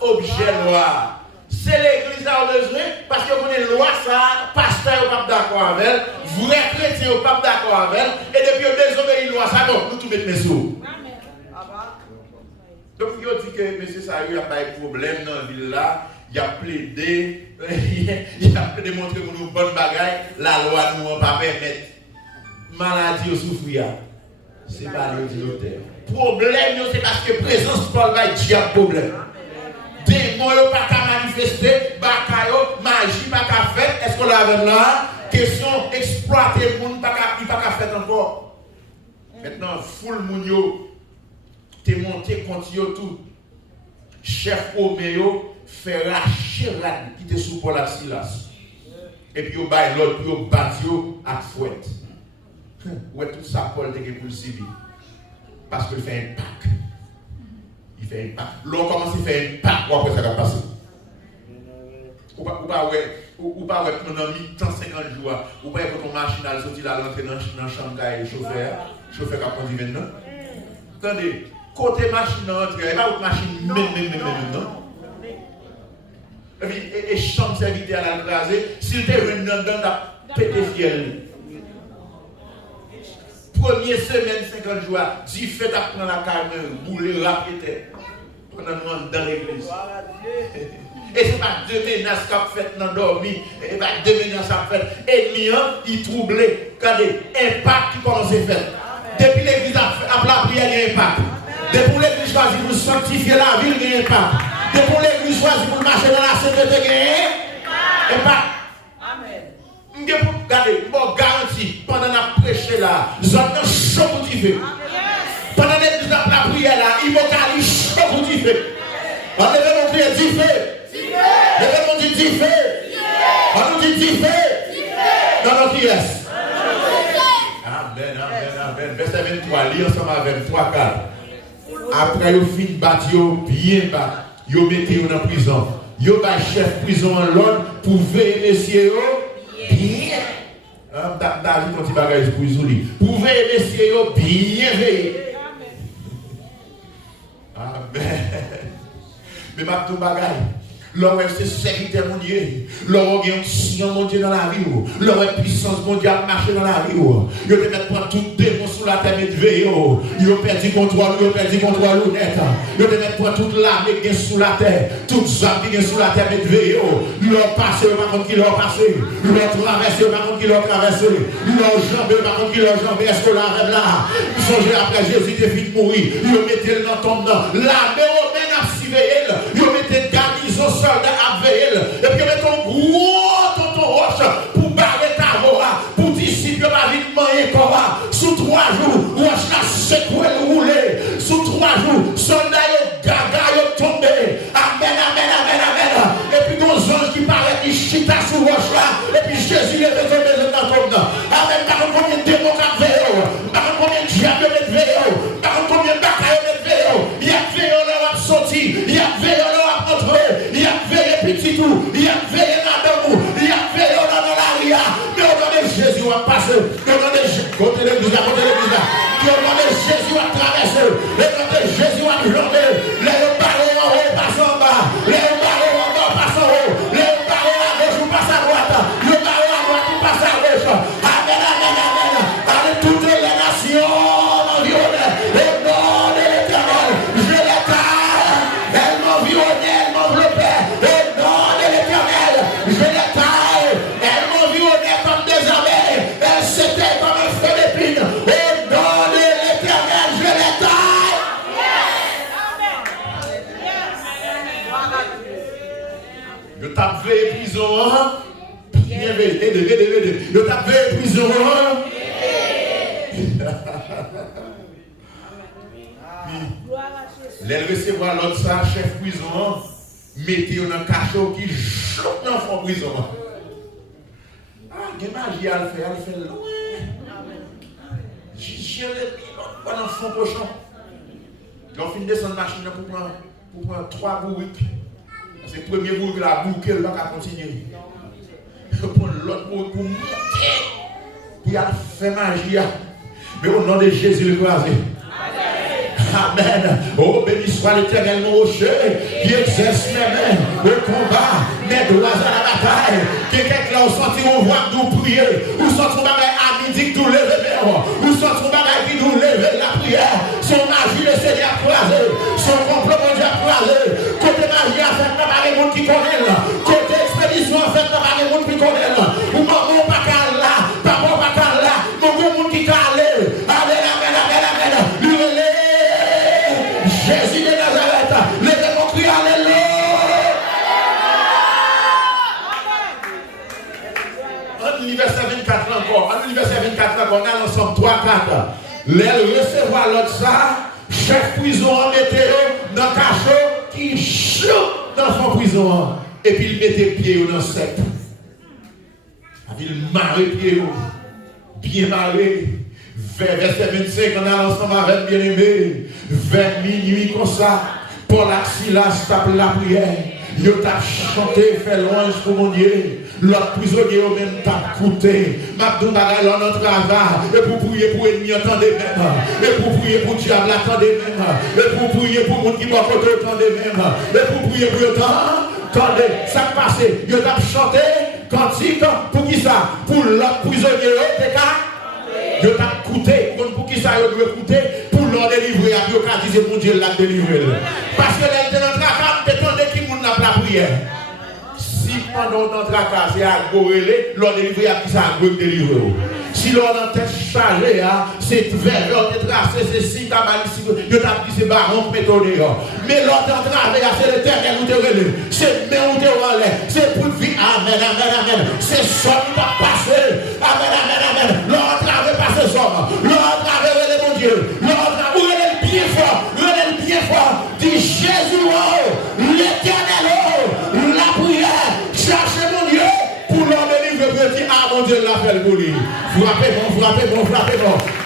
objet loi. C'est l'église qui a besoin, parce que vous avez une loi, ça, pasteur n'est pas d'accord avec elle, vrai chrétien n'est pas d'accord avec elle, et depuis vous désobéissez la loi, ça, donc nous tout mettons mes sous. Donc, il dit que M. Sayou a pas de problème dans la ville là, il a plaidé, il a démontré que nous bonne bagaille, la loi ne nous pas permettre. Maladie au souffrir, ce n'est pas le docteur. Problème, c'est parce que présence Paul va dire problème. Démon yo pas qu'à manifester, bakayo, magie pas qu'à faire. Est-ce qu'on l'a même là? Question exploiter le monde pas qu'à faire encore. Maintenant, full moun yo, t'es monté contre yo tout. Chef Oméo fait racher la qui était sous Paul Silas. Et puis yo bail l'autre, puis yo bat yo à fouette. Ouais, tout ça Paul était pour le civil. Parce qu'il fait un pacte. Il fait un pacte. L'on commence à faire un pacte pour après ça va passer. Ou pas ouais, pendant 150 jours, ou pas quand ton machine a sorti là, l'entrée dans la chambre et chauffeur qui a conduit maintenant. Attendez, côté machine entre, il n'y a pas de machine même, non? Et chambre serviteur à la crasée, s'il était venu dans la pété fiel. Première semaine, 50 jours, 10 fêtes à prendre la caméra, bouler, rappeler, pendant nous dans l'église. Et ce n'est pas deux menaces qu'a fait dans dormir, et pas deux menaces qu'a fait. Ennemi, il troublé. Regardez, impact qui commence à faire. Depuis l'église a la prière, il y a un impact. Depuis l'église choisit pour sanctifier la ville, il y a un impact. Depuis l'église choisit pour marcher dans la sainteté, il y a un impact. Regardez, bon garantie, pendant la prêche là, nous avons chaud pour dire. Pendant l'église la prière là, il va aller chaud pour dire. On lève mon prière, dit fait. Lève mon dit fait. On nous dit fait. Dans notre pièce. Amen. Verset 23, lis ensemble avec 23, 4. Après, vous finissez battre, bien battre. Vous mettez en prison. Vous avez chef prison en l'ordre pour veiller, messieurs. Bien. David, quand il bagage pour Zouli. Pour veiller, messieurs, bien veiller. Amen. Mais ma tout bagage. L'homme c'est serviteur mon Dieu. L'homme est un mon Dieu dans la vie. L'homme est puissance mon Dieu à marcher dans la vie. Il te met prendre tout démon sous la terre et de veiller. Il a perdu contrôle, net. Il te met prendre toute l'armée qui est sous la terre. Toute jambe qui est sous la terre et de veiller. L'homme passe, par contre qui l'a passé. L'homme traverse, par contre qui l'a traversé. L'homme jambe, par contre qui l'a jambé. Est-ce que la rêve là? Songez après Jésus qui est fini de mourir. Il a mis le dans ton nom. L'armée romaine a soldat à veiller. Et puis mettre ton gros tonton roche pour barrer ta voix, pour disciples pas vite manger comme sous 3 jours, roche la secoué rouler. Sous 3 jours, soldat gaga tombé. Amen, amen, amen, amen. Et puis nos anges qui paraît qui chita sous roche là. Et puis Jésus est tombé dans ton nom. Amen. Par combien de démons qui veillent, par combien de diables qui veillent, par combien de batailles qui veillent. Il y a veillé leur sorti, il y a veillé leur entrée, il y a veillé petit tout, il y a veillé dans l'amour, il y a veillé dans l'aria. Mais au nom de Jésus, on va passer. Au nom de Jésus, côté l'église, côté l'église. Au nom de Jésus, on va traverser. Au nom de Jésus, on va jonder. Les barreaux en haut passent en bas. Les barreaux en bas passent en haut. Les barreaux à gauche ou passent à droite. Les barreaux à droite ou passent à gauche. Amen, amen, amen. Allez, toutes les nations m'environnent. Au nom de l'Éternel, je les taille. Elles m'environnent, elles m'enveloppent. Au nom de l'Éternel, je les taille. Elles m'environnent comme des abeilles. Elles s'étaient comme un feu d'épine. Au nom de l'Éternel, je les taille. Je tape veille prison. Bien veillé. Je tape veille prison. Les recevoir l'autre ça, chef prison, mettez dans un cachot qui joue dans le fond prison. Ah, il y a magie à le faire loin. J'ai le dans le fond cochon. Quand on finit de descendre la machine pour prendre 3 bourriques. C'est le premier bourrique la bourrique là qui continue. Pour prendre l'autre bourrique pour monter. Pour y aller faire magie. Mais au nom de Jésus le croisé. Amen. Oh, béni soit l'Éternel, mon rocher, qui exerce mes mains au combat, mes doigts à la bataille. Quelqu'un là, on sentit, on voit nous prier. Ou sent son bagage à midi, nous lever. Ou sent son bagage qui nous lever la prière. Son magie, le Seigneur croisé. Son complot, mon Dieu croisé. Côté magie, à faire par les gens qui connaissent. Côté expédition, à faire par les gens qui connaissent. Ou maman, pas qu'à là. Papa, pas qu'à là. Mon monde qui t'a allé. Amen, amen, amen, amen. Jésus de Nazareth, les démons crient Alléluia. En l'université 24 encore, on a l'ensemble 3-4. Les recevoir l'autre ça, chef prison en mettait dans le cachot qui choute dans son prison. Et puis il mettait pied dans le sec. Il marre pied, bien marré. Verset 25, on a l'ensemble avec bien-aimé. Vers minuit comme ça, Paul Silas tape la prière. Il t'a chanté, fait louange pour mon Dieu. L'autre prisonnier au même t'a coûté. M'abdou bagay l'on en travail. Et pour prier pour ennemi, attendez même. Et pour prier pour diable, attendez même. Et pour prier pour monde qui va côté, attendez même. Et pour prier pour autant, attendez. Ça passe. Il t'a chanté, cantique, pour qui ça? Pour l'autre prisonnier, je t'ai coûté, pour qui ça doit coûter, pour leur délivrer, à Bioka disait mon Dieu l'a délivré. Parce que là, il était dans le tracas, t'étendais qui moun n'a pas la prière. Si pendant notre tracas, c'est à Gorélé, leur délivrer à qui ça a délivré. Si l'on a tête chargée, c'est vers l'autre tracé, c'est si t'as mal ici, je t'ai dit c'est baron méthode. Mais l'autre travail, c'est l'éternel où tu relèves. C'est mais où tu relèves. C'est pour vivre. Amen, amen, amen. C'est ça qui va passer. Amen, amen, amen. L'autre travail passe somme. L'autre travail, mon Dieu. L'autre travail, où est le bien fort. Où est le bien fort. Dit Jésus, l'éternel, la prière. Cherchez mon Dieu pour leur délivrer. Ah, mon Dieu, l'appelle pour lui. Frappez bon.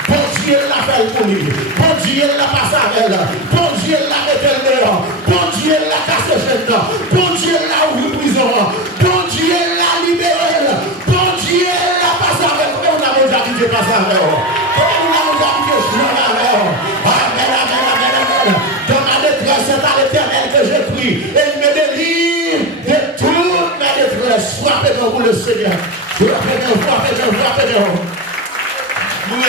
Bon Dieu l'appelle pour lui. Bon Dieu l'a passé avec elle. Bon Dieu l'a mis dehors. Bon Dieu l'a cassé chaîne. Bon Dieu l'a ouvert prison. Bon Dieu l'a libéré. Bon Dieu l'a passé avec elle. On a déjà dit que passé avec elle. On a déjà dit que je suis avec elle. Amen, amen, amen, amen. Dans ma détresse, c'est à l'Éternel que je prie. Et il me délivre de toute ma détresse. Frappez-moi pour le Seigneur. Frappez-moi. Nous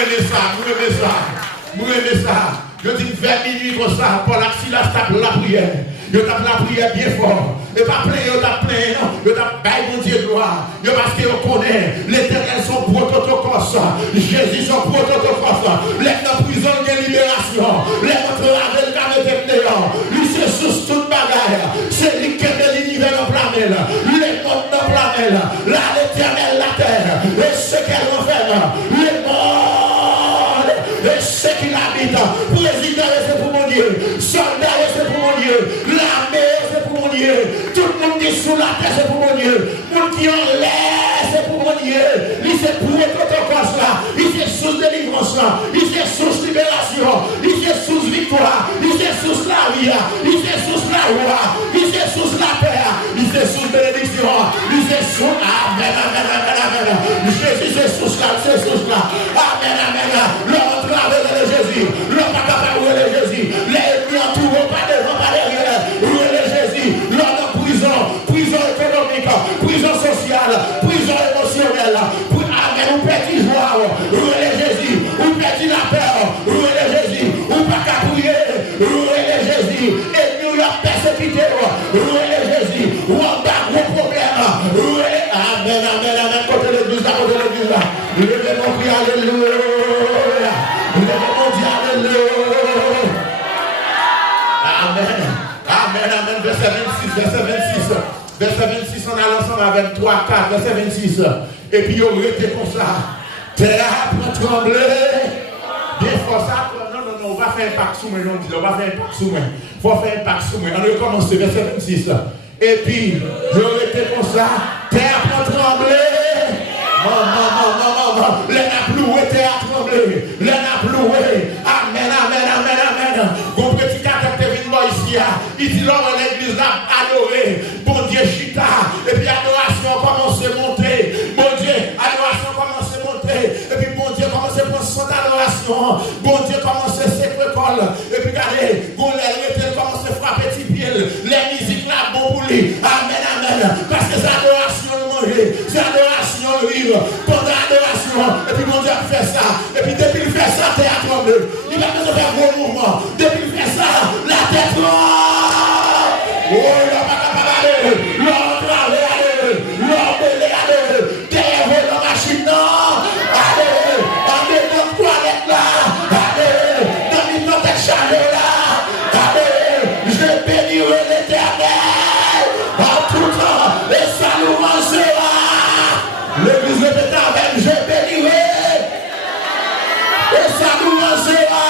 aimons ça. Je dis vers minuit comme ça, Paul Silas tape la prière. Je tape la prière bien fort. Et pas plein, je tape plein, je tape bail mon Dieu gloire. Je parce que je connais l'Éternel son protocole. Jésus son protocole. Les dans prison de libération. Les montres avec le caméra. Lui c'est sous toute bagaille. C'est lui qui est de l'univers. le monde et ce qui l'habite. Président, c'est pour mon Dieu. Soldat, c'est pour mon Dieu. L'armée, c'est pour mon Dieu. Tout le monde qui est sous la terre, c'est pour mon Dieu. Le monde qui en l'air, c'est pour mon Dieu. Il s'est prouvé protocole là. Il s'est sous délivrance là. Il s'est sous libération. Il s'est sous victoire. Il s'est sous la vie. Il s'est sous la roi. Il s'est sous la paix. Il s'est sous bénédiction. Il s'est sous. Amen, amen, amen, amen. Jésus, c'est sous là. C'est sous là. Amen, amen. L'homme travaille de Jésus. L'homme pas capable de Jésus. Les ennemis entourent pas devant, pas derrière. Rouler Jésus. L'homme en prison. Prison économique. Prison sociale. Prison émotionnelle. Amen. Ou petit joie. Rouler Jésus. Ou petit la peur. Rouler Jésus. Ou pas qu'à prier. Rouler Jésus. Et nous leur persécuté. Rouler Jésus. Ou en bas gros problème. Rouler. Amen, amen, amen. Côté l'église là, côté l'église là. Levez mon cri, alléluia. Levez mon Dieu, alléluia. Amen. Amen, amen. Verset 26, verset 26. Verset 26, on a l'ensemble avec 3, 4, verset 26. Et puis, on était comme ça. Terre pour trembler. Des fois, ça, non, on va faire un pacte sous moi, on va faire un pacte sous moi. Il faut faire un pacte sous moi. On recommence, verset 26. Et puis, je été comme ça. Terre pour trembler. Maman. Les naploués, terre pour trembler. Les naploués. Amen, amen, amen, amen. Bon petit caca, t'es venu ici. Il dit, l'homme de l'église là, adoré. Bon Dieu, chita. Et puis, adoration commence à monter. Bon Dieu, adoration commence à monter. Et puis, bon Dieu commence à prendre son adoration. Bon Dieu commence à s'école. Et puis, regardez, bon, les commence à frapper petit pied. Les musiques là, bon pour lui. Amen, amen. Parce que c'est adoration manger. C'est adoration vivre. Pendant l'adoration. Et puis, bon Dieu fait ça. Et puis, depuis qu'il fait ça, terre tremble. Il va besoin de faire gros mouvement. Depuis qu'il fait ça, la tête tremble. Oh, il n'a pas capable d'aller. L'homme aller. L'homme aller. Terre dans la machine, non. Allez. Allez dans la toilette là. Allez. Dans l'hypothèque chargée là. Allez. Je bénirai l'Éternel. En tout temps. Et ça nous mangera. L'église répète avec. Je bénirai. Et ça nous mangera.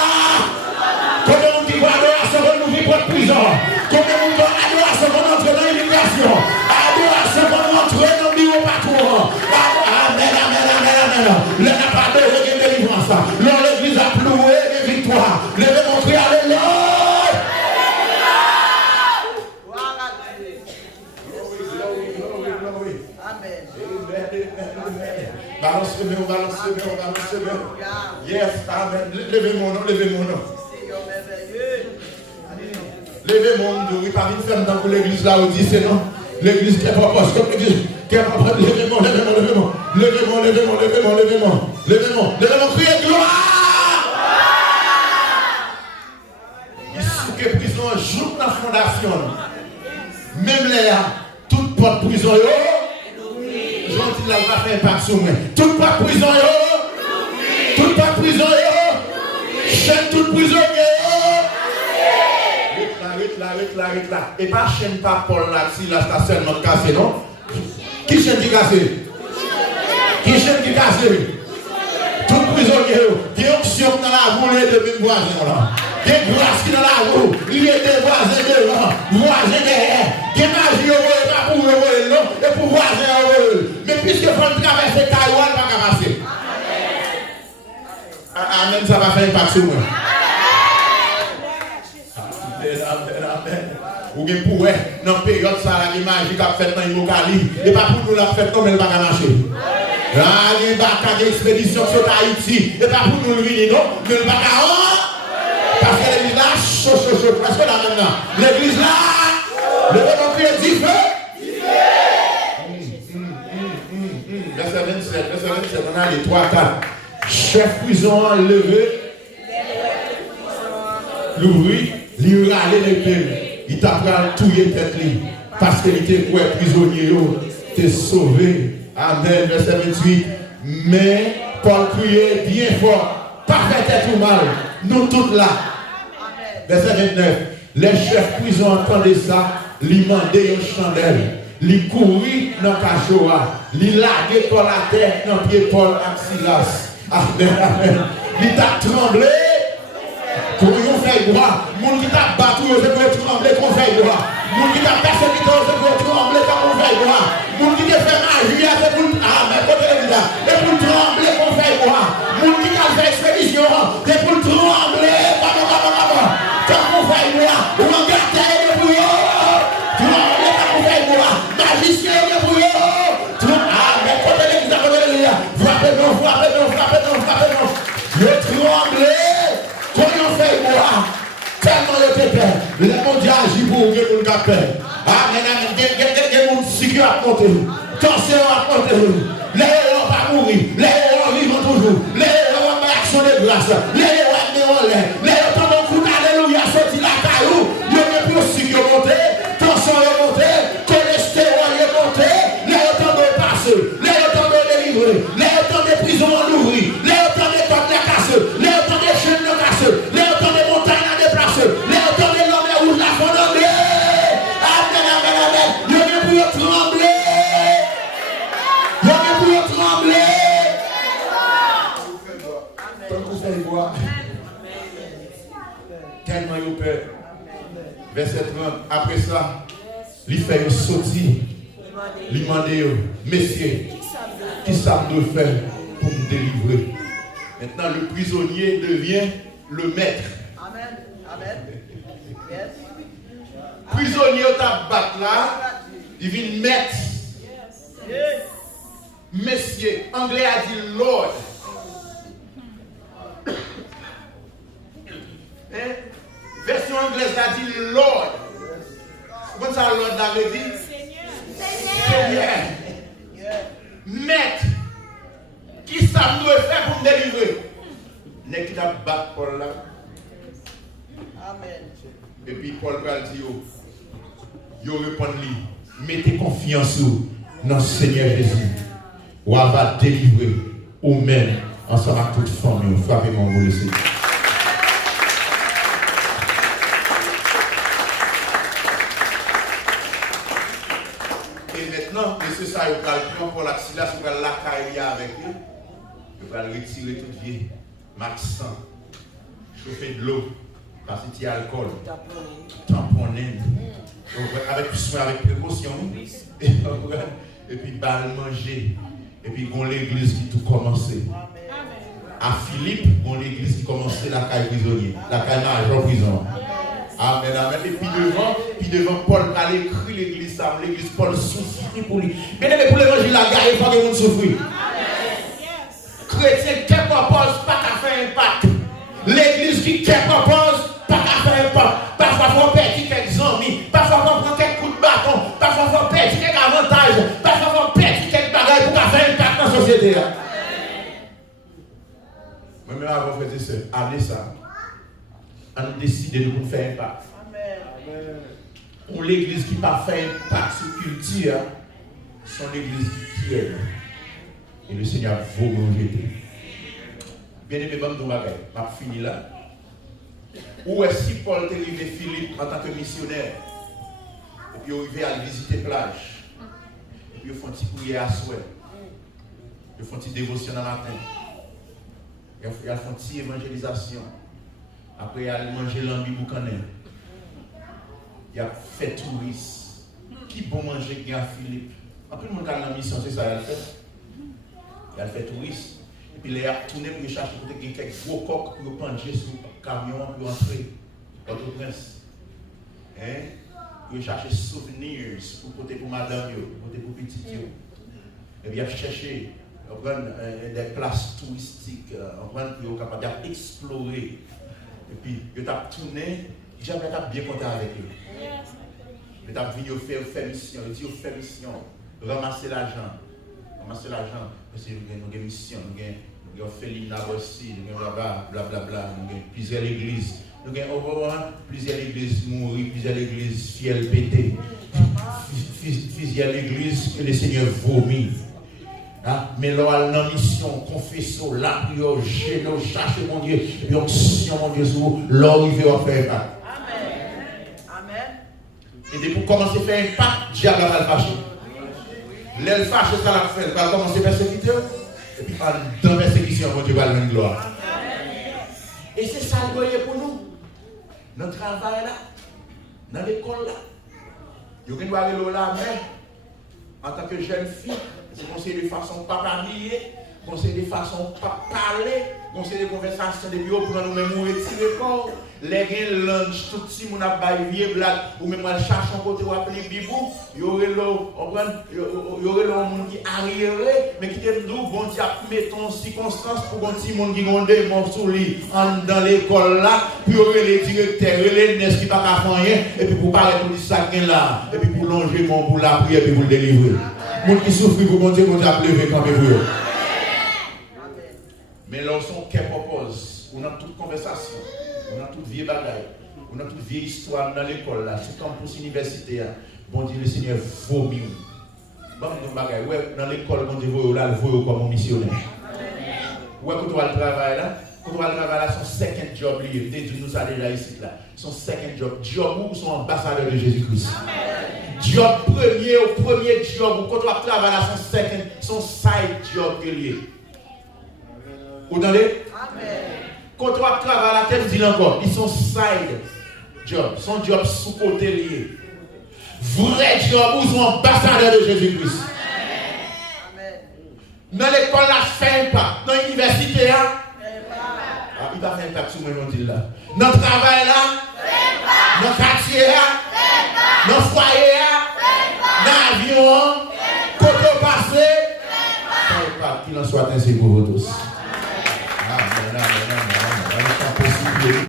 Combien on dit adoration va nous vivre en prison? Combien on dit adoration va entrer dans l'immigration? Adoration va entrer dans le bureau partout. Amen, amen, amen, amen. Le n'a pas de délivrance. L'on l'église a ploué de victoire. Levez mon cri, alléluia. Balance le mur, balance le mur, balance le mur. Yes, amen. Levez mon nom, levez mon nom. Levez mon nom. Oui, pas une femme dans l'église là où dit c'est non. L'église qui est pas poste, comme l'église qui est pas poste. Levez mon, levez mon, levez mon. Levez mon, levez mon, levez mon, levez mon. Levez mon, levez mon, criez gloire. Il sous que prison joue dans la fondation. Même là, toute porte prison, gentil là, va faire un pacte sur moi. Toute porte prison, toute porte prison, chaîne toute prison, arrête là. Et pas chaîne pas Paul là, si la station est cassée, non? Qui chaîne qui cassée? Qui chaîne qui cassée? Tout prisonnier, qui est option dans la roue de mes voisins là. Qui est grâce qui dans la roue, il est des voisins devant, voisins derrière. Qui est magie, pas pour eux, non? Et pour voisins, mais puisque vous traversez Taïwan, pas qu'à passer. Amen, ça va faire un pacte sur moi. Amen. Ou bien pour eux, dans la période, ça la magie qui a fait dans l'Imokali. Et pas pour nous la fête comme elle va marcher. Il y a une expédition sur Haïti. Et pas pour nous le venir, non? Mais le bagarre. Parce que l'église là, chaud. Parce que là maintenant, l'église là, le bon Dieu dit feu. Verset 27, on a les 3, 4. Chef prison levé, l'ouvrit, il râlait les pays. Il t'a pris tout les têtes parce qu'il était quoi prisonnier, t'es sauvé. Amen, verset 28. Mais Paul criait bien fort, pas fait tout mal, nous toutes là. Verset 29. Les chefs prison entendaient ça, lui demandaient une chandelle. li couru dans Cachoa, li lagué par la terre dans pied Paul Axilas. Amen, amen. Il t'a tremblé, comme on fait droit. Moun qui t'a battu, c'est pour trembler qu'on fait droit. Moun qui t'a persécuté, c'est pour trembler qu'on fait droit. Moun qui t'a fait magie, c'est pour c'est pour trembler qu'on fait droit. Moun qui t'a fait expédition, c'est pour trembler, quand on fait droit. Ou en gâteau, c'est pour trembler quand on fait droit. Magicien, c'est pour mais quand l'église a donné l'église, frappez-nous. Je tremblais, quand on fait droit. Tellement le pépé, les mondiaux agissent pour que nous capter. Amen, amen. Les gens qui ont monté, tension a monté. Les héros pas mourir, les héros vivent toujours. Les héros ont action de grâce, les héros ont les héros pendant coup d'alléluia sorti la caillou. Ils ont plus aussi qui ont monté, tension est monté, cholestérol est monté. Les héros ont passé, les héros ont délivré, les héros ont des prisons ouvertes, les héros ont des portes cassées, les héros ont des chaînes cassées, les héros ont des montagnes. Les autres de l'homme rouge la font d'emblée. Amen. Il y a pour trembler. Tant que vous allez voir. Tellement il a peur. Verset 30. Après ça, il fait sortir. Il demande, messieurs, qui savent de faire pour me délivrer. Maintenant, le prisonnier devient le maître. Amen. Yes. Prisonnier au tabac là, il vient mettre. Yes. Messieurs, anglais a dit Lord. Hein? Version anglaise a dit Lord. Comment ça Lord avait dit? Seigneur. Maître. Qui ça nous faire pour me délivrer? N'est qui t'a battu Paul là? Amen. Et puis Paul va dire, yo répond-lui, mettez confiance dans le Seigneur Jésus. Ou va délivrer ou même ensemble avec toute famille. Frappez-moi, vous le savez. Et maintenant, monsieur ça, il va le prendre pour l'axillaire, il va la cailler avec lui. Il va retirer toute vie, max sang, chauffer de l'eau. Parce qu'il y a alcool, tamponner, avec précaution, et puis balle manger, et puis on l'église qui tout commencé. À Philippe, on l'église qui commençait la caille prisonnier, la caille en prison. Amen, amen. Et puis devant Paul, il a écrit l'église, l'église Paul souffrit pour lui. Bien aimé pour l'évangile, la guerre, il faut que le monde souffre. Chrétien qui propose, pas qu'à faire impact. L'église qui propose, pas qu'à faire impact. Parfois, il faut perdre quelques amis. Parfois, il faut prendre quelques coups de bâton. Parfois, il faut perdre quelques avantages. Parfois, il faut perdre quelques bagages pour faire impact dans la société. Moi-même, avant de faire ça, allez ça. On décide de nous faire impact. Pour l'église qui n'a pas fait impact sur culture, c'est l'église qui est. Et le Seigneur va vous jeter. Bien aimé, je vais finir là. Où est-ce que Paul est arrivé Philippe en tant que missionnaire? Et puis il est arrivé à visiter la plage. Et puis il font une petite prière à souhait. Il font une petite dévotion dans la matin. Il font une petite évangélisation. Après il a mangé l'ambi boucané. Il a fait touriste. Qui bon manger qui a Philippe? Après le monde a la mission, c'est ça qu'il a fait. Il a fait touriste. Et puis il a tourné pour chercher quelques gros coques pour pencher sur le camion pour entrer au Port-au-Prince. Pour chercher souvenirs pour côté pour madame, pour côté pour petit. Et puis il a cherché des places touristiques, pour capable d'explorer. Et puis il a tourné, jamais bien content avec eux. Il a venu faire mission, il dit faire mission, ramasser l'argent. Parce que nous avons une mission, nous avons fait aussi, nous avons blablabla, nous avons plusieurs églises. Nous avons plusieurs églises mourir, plusieurs églises fidèles pétées. Plusieurs églises que le Seigneur vomit. Mais là, dans la mission, confessons, la prière, gênons, cherchez mon Dieu, et onction mon Dieu, là où il veut faire impact. Amen. Et pour commencer à faire impact, diable va le fâcher. L'aile fâche, ça l'a fait. Elle va commencer à persécuter. Et puis, dans la persécution, Dieu va donner gloire. Et c'est ça le voyez pour nous. Dans le travail là, dans l'école là. Vous doit aller là, mais en tant que jeune fille, c'est conseiller de façon pas habillée, conseiller de façon pas parler, conseiller de conversation de bureau pour nous-mêmes retirer corps. Les gens lunch, tout si mon a baillé blague, ou même mal cherche un côté ou appeler bibou, il y aurait le monde qui arriverait, mais qui te dit bon Dieu mettons circonstances pour un petit monde qui ont des morceaux dans l'école là, puis il y aurait les directeurs, les nes qui pas qu'à faire rien, et puis pour parler pour dire ça là, et puis pour longer mon pour la prière, et puis pour le délivrer. Monde qui souffre pour bon Dieu a levé quand même pour eux. Mais lorsqu'on propose, on a toute conversation. On a toute vieille bagaille, on a toute vieille histoire dans l'école, là, sur le campus universitaire. Bon Dieu, le Seigneur vomit. Bon, dans l'école, bon Dieu, vous là, vous comme un missionnaire. Ouais, quand on va le travail là, son second job, Dieu nous a déjà ici là. Son second job, job où son ambassadeur de Jésus-Christ. Job premier job, quand on va travailler là, son side job que lié. Vous entendez? Amen. Quand on va travailler à la tête, dit encore, ils sont side job, son job sous-côté lié. Vrai job, où sont ambassadeurs de Jésus-Christ. Dans l'école, là, fait pas. Dans l'université, là, il va faire un taxi, moi, je dis là. Dans le travail, là, dans le quartier, là, dans le foyer, là, dans l'avion, quand on passe, fait pas qu'il en soit ainsi pour vous tous.